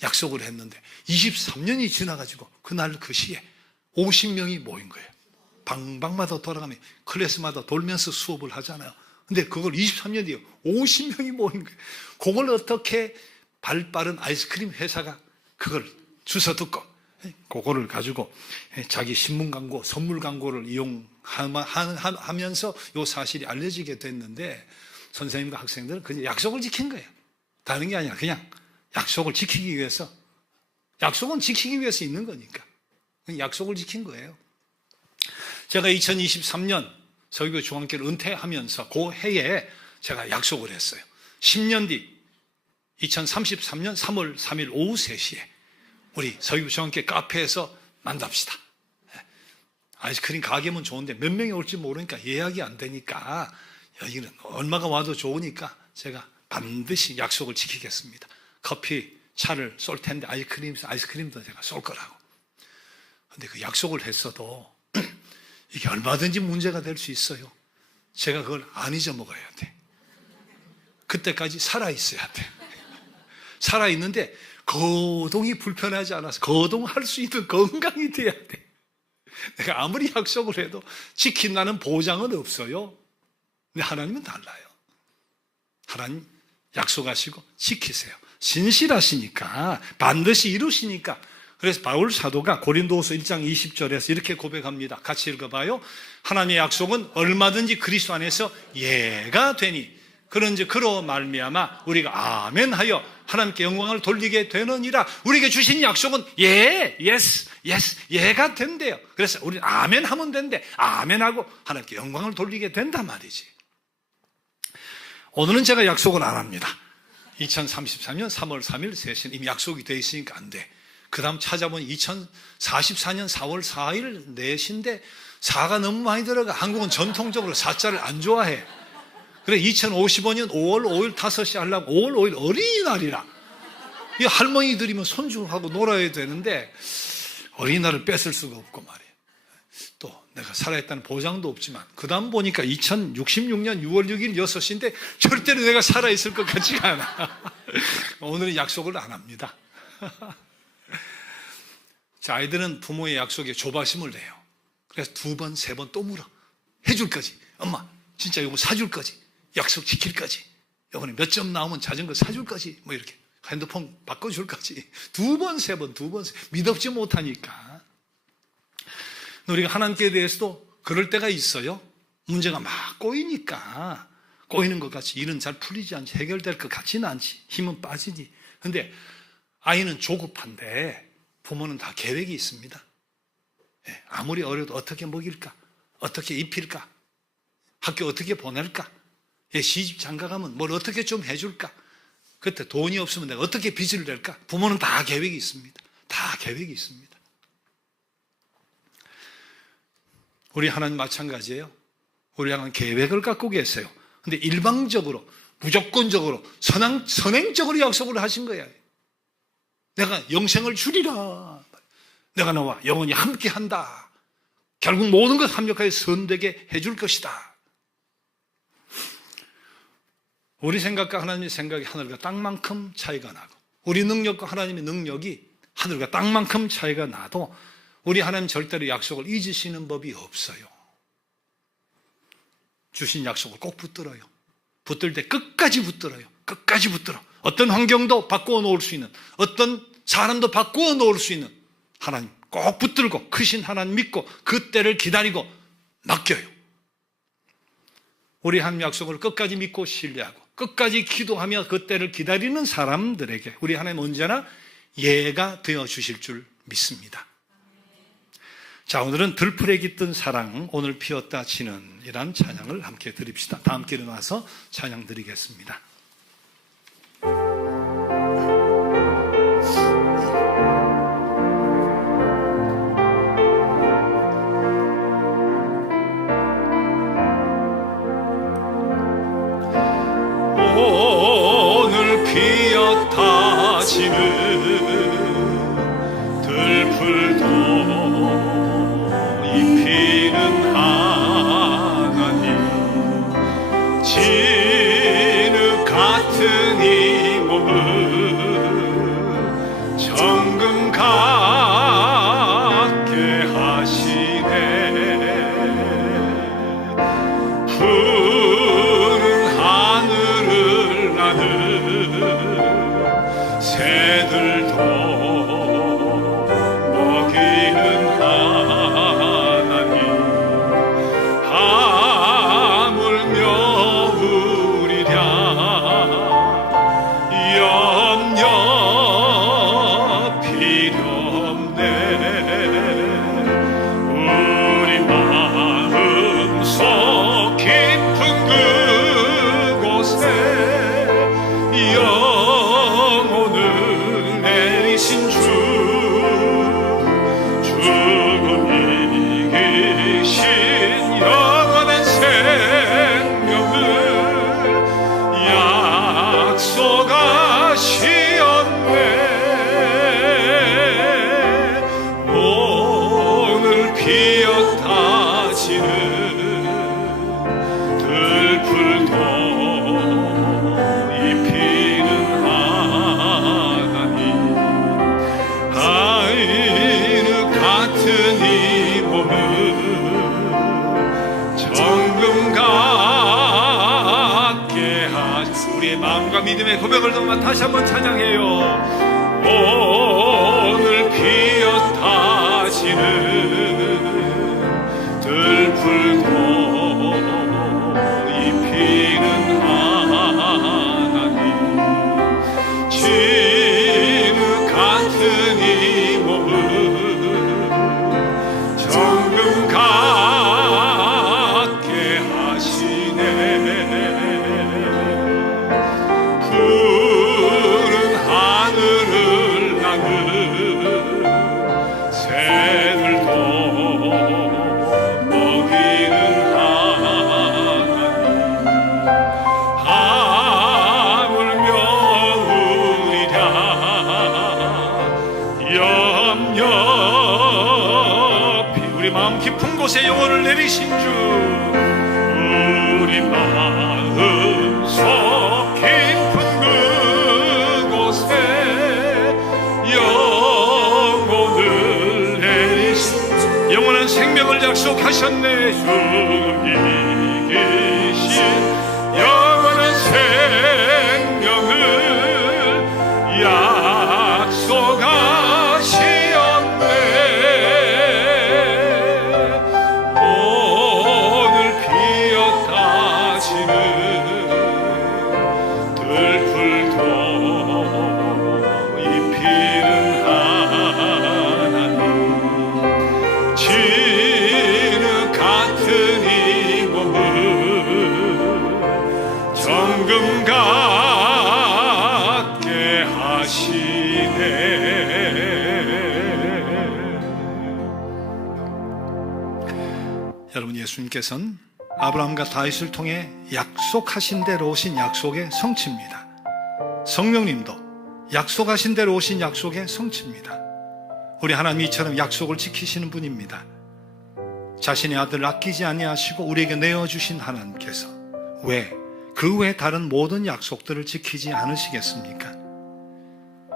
약속을 했는데 23년이 지나가지고 그날 그 시에 50명이 모인 거예요. 방방마다 돌아가면 클래스마다 돌면서 수업을 하잖아요. 근데 그걸 23년 뒤에 50명이 모인 거예요. 그걸 어떻게 발빠른 아이스크림 회사가 그걸 주워 듣고 그거를 가지고 자기 신문 광고, 선물 광고를 이용하면서 이 사실이 알려지게 됐는데 선생님과 학생들은 그냥 약속을 지킨 거예요. 다른 게 아니라 그냥 약속을 지키기 위해서, 약속은 지키기 위해서 있는 거니까 약속을 지킨 거예요. 제가 2023년 서귀포 중앙교를 은퇴하면서 그 해에 제가 약속을 했어요. 10년 뒤 2033년 3월 3일 오후 3시에 우리 서귀포 중앙교 카페에서 만납시다. 아이스크림 가게면 좋은데 몇 명이 올지 모르니까 예약이 안 되니까 여기는 얼마가 와도 좋으니까 제가 반드시 약속을 지키겠습니다. 커피, 차를 쏠 텐데 아이스크림도 제가 쏠 거라고. 근데 그 약속을 했어도 이게 얼마든지 문제가 될 수 있어요. 제가 그걸 안 잊어먹어야 돼. 그때까지 살아있어야 돼. 살아있는데 거동이 불편하지 않아서 거동할 수 있는 건강이 돼야 돼. 내가 아무리 약속을 해도 지킨다는 보장은 없어요. 근데 하나님은 달라요. 하나님 약속하시고 지키세요. 신실하시니까 반드시 이루시니까. 그래서 바울 사도가 고린도후서 1장 20절에서 이렇게 고백합니다. 같이 읽어봐요. 하나님의 약속은 얼마든지 그리스도 안에서 예가 되니 그런즉 그로 말미암아 우리가 아멘하여 하나님께 영광을 돌리게 되느니라. 우리에게 주신 약속은 예가 된대요. 그래서 우리는 아멘하면 된대. 아멘하고 하나님께 영광을 돌리게 된단 말이지. 오늘은 제가 약속을 안 합니다. 2033년 3월 3일 3시는 이미 약속이 돼 있으니까 안 돼. 그 다음 찾아보니 2044년 4월 4일 4시인데 4가 너무 많이 들어가. 한국은 전통적으로 4자를 안 좋아해. 그래 2055년 5월 5일 5시 하려고 5월 5일 어린이날이라. 이 할머니들이면 손주하고 놀아야 되는데 어린이날을 뺏을 수가 없고 말이에요. 또 내가 살아있다는 보장도 없지만 그 다음 보니까 2066년 6월 6일 6시인데 절대로 내가 살아있을 것 같지가 않아. 오늘은 약속을 안 합니다. 자, 아이들은 부모의 약속에 조바심을 내요. 그래서 2번, 3번 또 물어. 해줄 거지. 엄마 진짜 이거 사줄 거지. 약속 지킬 거지. 이번에 몇 점 나오면 자전거 사줄 거지. 뭐 이렇게 핸드폰 바꿔줄 거지. 2번, 3번, 2번, 믿op지 못하니까. 우리가 하나님께 대해서도 그럴 때가 있어요. 문제가 막 꼬이니까 꼬이는 것 같이 일은 잘 풀리지 않지, 해결될 것 같지는 않지, 힘은 빠지지. 근데 아이는 조급한데 부모는 다 계획이 있습니다. 아무리 어려도 어떻게 먹일까, 어떻게 입힐까, 학교 어떻게 보낼까, 시집 장가 가면 뭘 어떻게 좀 해줄까, 그때 돈이 없으면 내가 어떻게 빚을 낼까. 부모는 다 계획이 있습니다. 다 계획이 있습니다. 우리 하나님 마찬가지예요. 우리 하나님 계획을 갖고 계세요. 근데 일방적으로, 무조건적으로, 선행적으로 약속을 하신 거예요. 내가 영생을 주리라. 내가 너와 영원히 함께 한다. 결국 모든 것 합력하여 선되게 해줄 것이다. 우리 생각과 하나님의 생각이 하늘과 땅만큼 차이가 나고, 우리 능력과 하나님의 능력이 하늘과 땅만큼 차이가 나도 우리 하나님 절대로 약속을 잊으시는 법이 없어요. 주신 약속을 꼭 붙들어요. 붙들 때 끝까지 붙들어요. 끝까지 붙들어. 어떤 환경도 바꾸어 놓을 수 있는, 어떤 사람도 바꾸어 놓을 수 있는 하나님 꼭 붙들고 크신 하나님 믿고 그 때를 기다리고 맡겨요. 우리 하나님 약속을 끝까지 믿고 신뢰하고 끝까지 기도하며 그 때를 기다리는 사람들에게 우리 하나님 언제나 예가 되어 주실 줄 믿습니다. 자, 오늘은 들풀에 깃든 사랑, 오늘 피었다 지는 이란 찬양을 함께 드립시다. 다 함께 일어나서 찬양 드리겠습니다. 오늘 피었다 지는 들풀도 입히는 하나님, 진흙 같은 이 몸을 정금 같게 하시네. 푸른 하늘을 나는 새들도 믿음의 고백을 넘어 다시 한번 찬양해요. 오늘 피었다 지는 들풀도 입히는 하나님, 진흙 같은 이 몸을 정금 같게 하시네. 푸른 하늘을 나는 새들도 담 옆이 우리 마음 깊은 곳에 영혼을 내리신 주, 우리 마음 속 깊은 그곳에 영혼을 내리신 주, 영원한 생명을 약속하셨네. 주님 계신 영원한 생명을 약속하시었네. 오늘 피었다 지는 들풀도 입히는 하나님, 진흙 같은 이 몸을 정금 같게 하시네. 여러분, 예수님께서는 아브라함과 다윗을 통해 약속하신 대로 오신 약속의 성취입니다. 성령님도 약속하신 대로 오신 약속의 성취입니다. 우리 하나님이 이처럼 약속을 지키시는 분입니다. 자신의 아들을 아끼지 아니하시고 우리에게 내어주신 하나님께서 왜 그 외 다른 모든 약속들을 지키지 않으시겠습니까?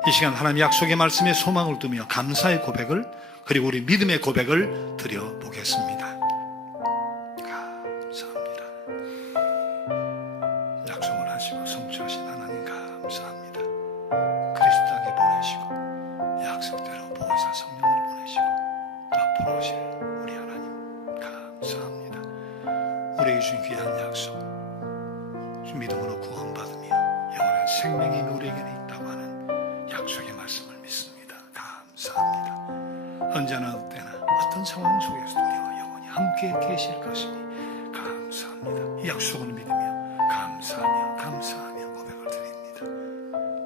이 시간 하나님 약속의 말씀에 소망을 두며 감사의 고백을, 그리고 우리 믿음의 고백을 드려보겠습니다. 감사합니다. 약속을 하시고 성취하신 하나님 감사합니다. 그리스도에게 보내시고 약속대로 보혜사 성령을 보내시고 앞으로 오실 우리 하나님 감사합니다. 우리에게 주신 귀한 약속, 믿음으로 구원받으며 영원한 생명이 우리에게는 있다고 하는 약속의 말씀을 믿습니다. 감사합니다. 언제나 어때나 어떤 상황 속에서도 우리와 영원히 함께 계실 것이니 감사합니다. 이 약속을 믿으며 감사하며 고백을 드립니다.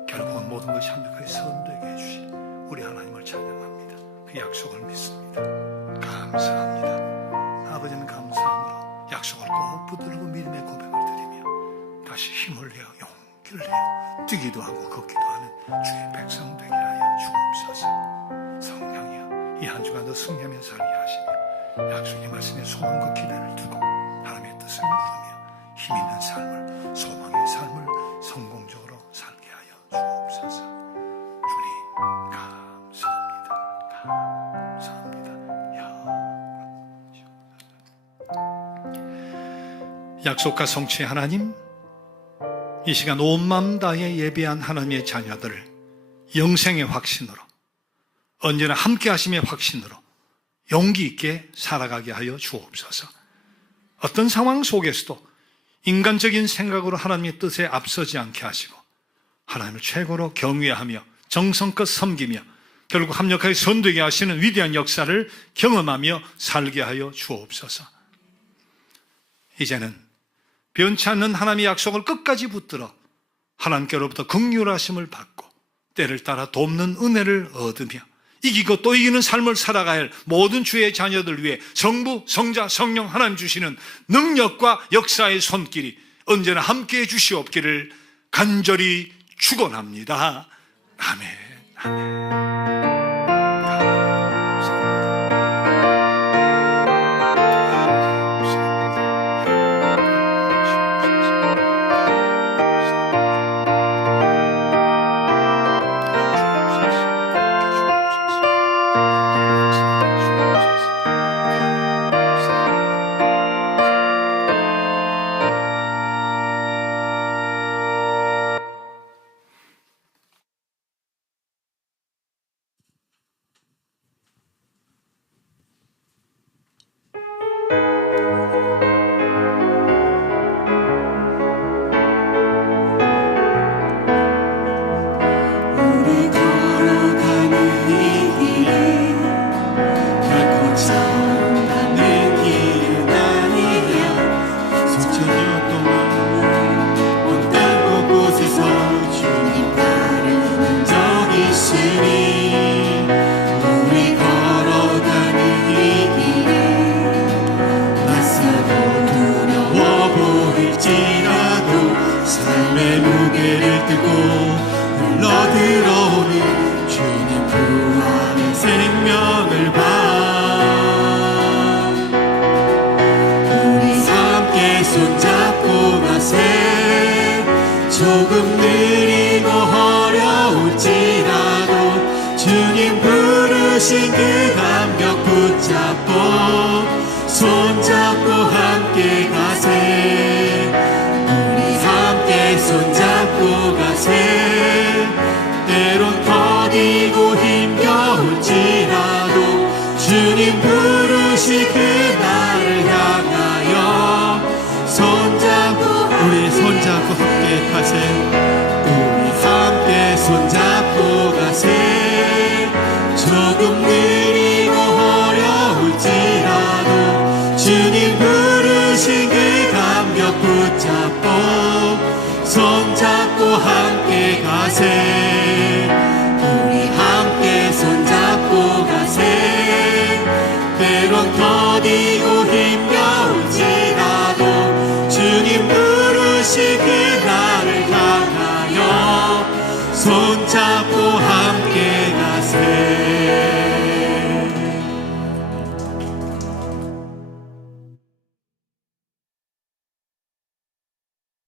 결국은 모든 것이 완벽하게 선되게 해주신 우리 하나님을 찬양합니다. 그 약속을 믿습니다. 감사합니다. 아버지는 감사함으로 약속을 꼭 붙들고 믿음의 고백을 드리며 다시 힘을 내어 용기를 내어 뛰기도 하고 걷기도 하는 주의 백성 되게 하여 주옵소서. 성령이여, 이 한 주간도 승리하며 살게 하시며 약속의 말씀에 소망과 기대를 두고 하나님의 뜻을 이루며 힘 있는 삶을, 소망의 삶을 성공적으로 살게 하여 주옵소서. 주님 감사합니다. 약속과 성취의 하나님, 이 시간 온 마음 다해 예배한 하나님의 자녀들을 영생의 확신으로, 언제나 함께 하심의 확신으로 용기 있게 살아가게 하여 주옵소서. 어떤 상황 속에서도 인간적인 생각으로 하나님의 뜻에 앞서지 않게 하시고 하나님을 최고로 경외하며 정성껏 섬기며 결국 합력하여 선되게 하시는 위대한 역사를 경험하며 살게 하여 주옵소서. 이제는 변치 않는 하나님의 약속을 끝까지 붙들어 하나님께로부터 긍휼하심을 받고 때를 따라 돕는 은혜를 얻으며 이기고 또 이기는 삶을 살아가야 할 모든 주의 자녀들 위해 성부, 성자, 성령 하나님 주시는 능력과 역사의 손길이 언제나 함께해 주시옵기를 간절히 축원합니다. 아멘. 아멘. 부르신 그 감격 붙잡고 손잡고 함께 가세. 우리 함께 손잡고 가세. 때론 더디고 힘겨울지라도 주님 부르신 그날을 향하여 손잡고 우리 손잡고 함께 가세. 우리 함께 손잡고 가세. 조금 느리고 어려울지라도 주님 부르신 그 감격 붙잡고 손잡고 함께 가세.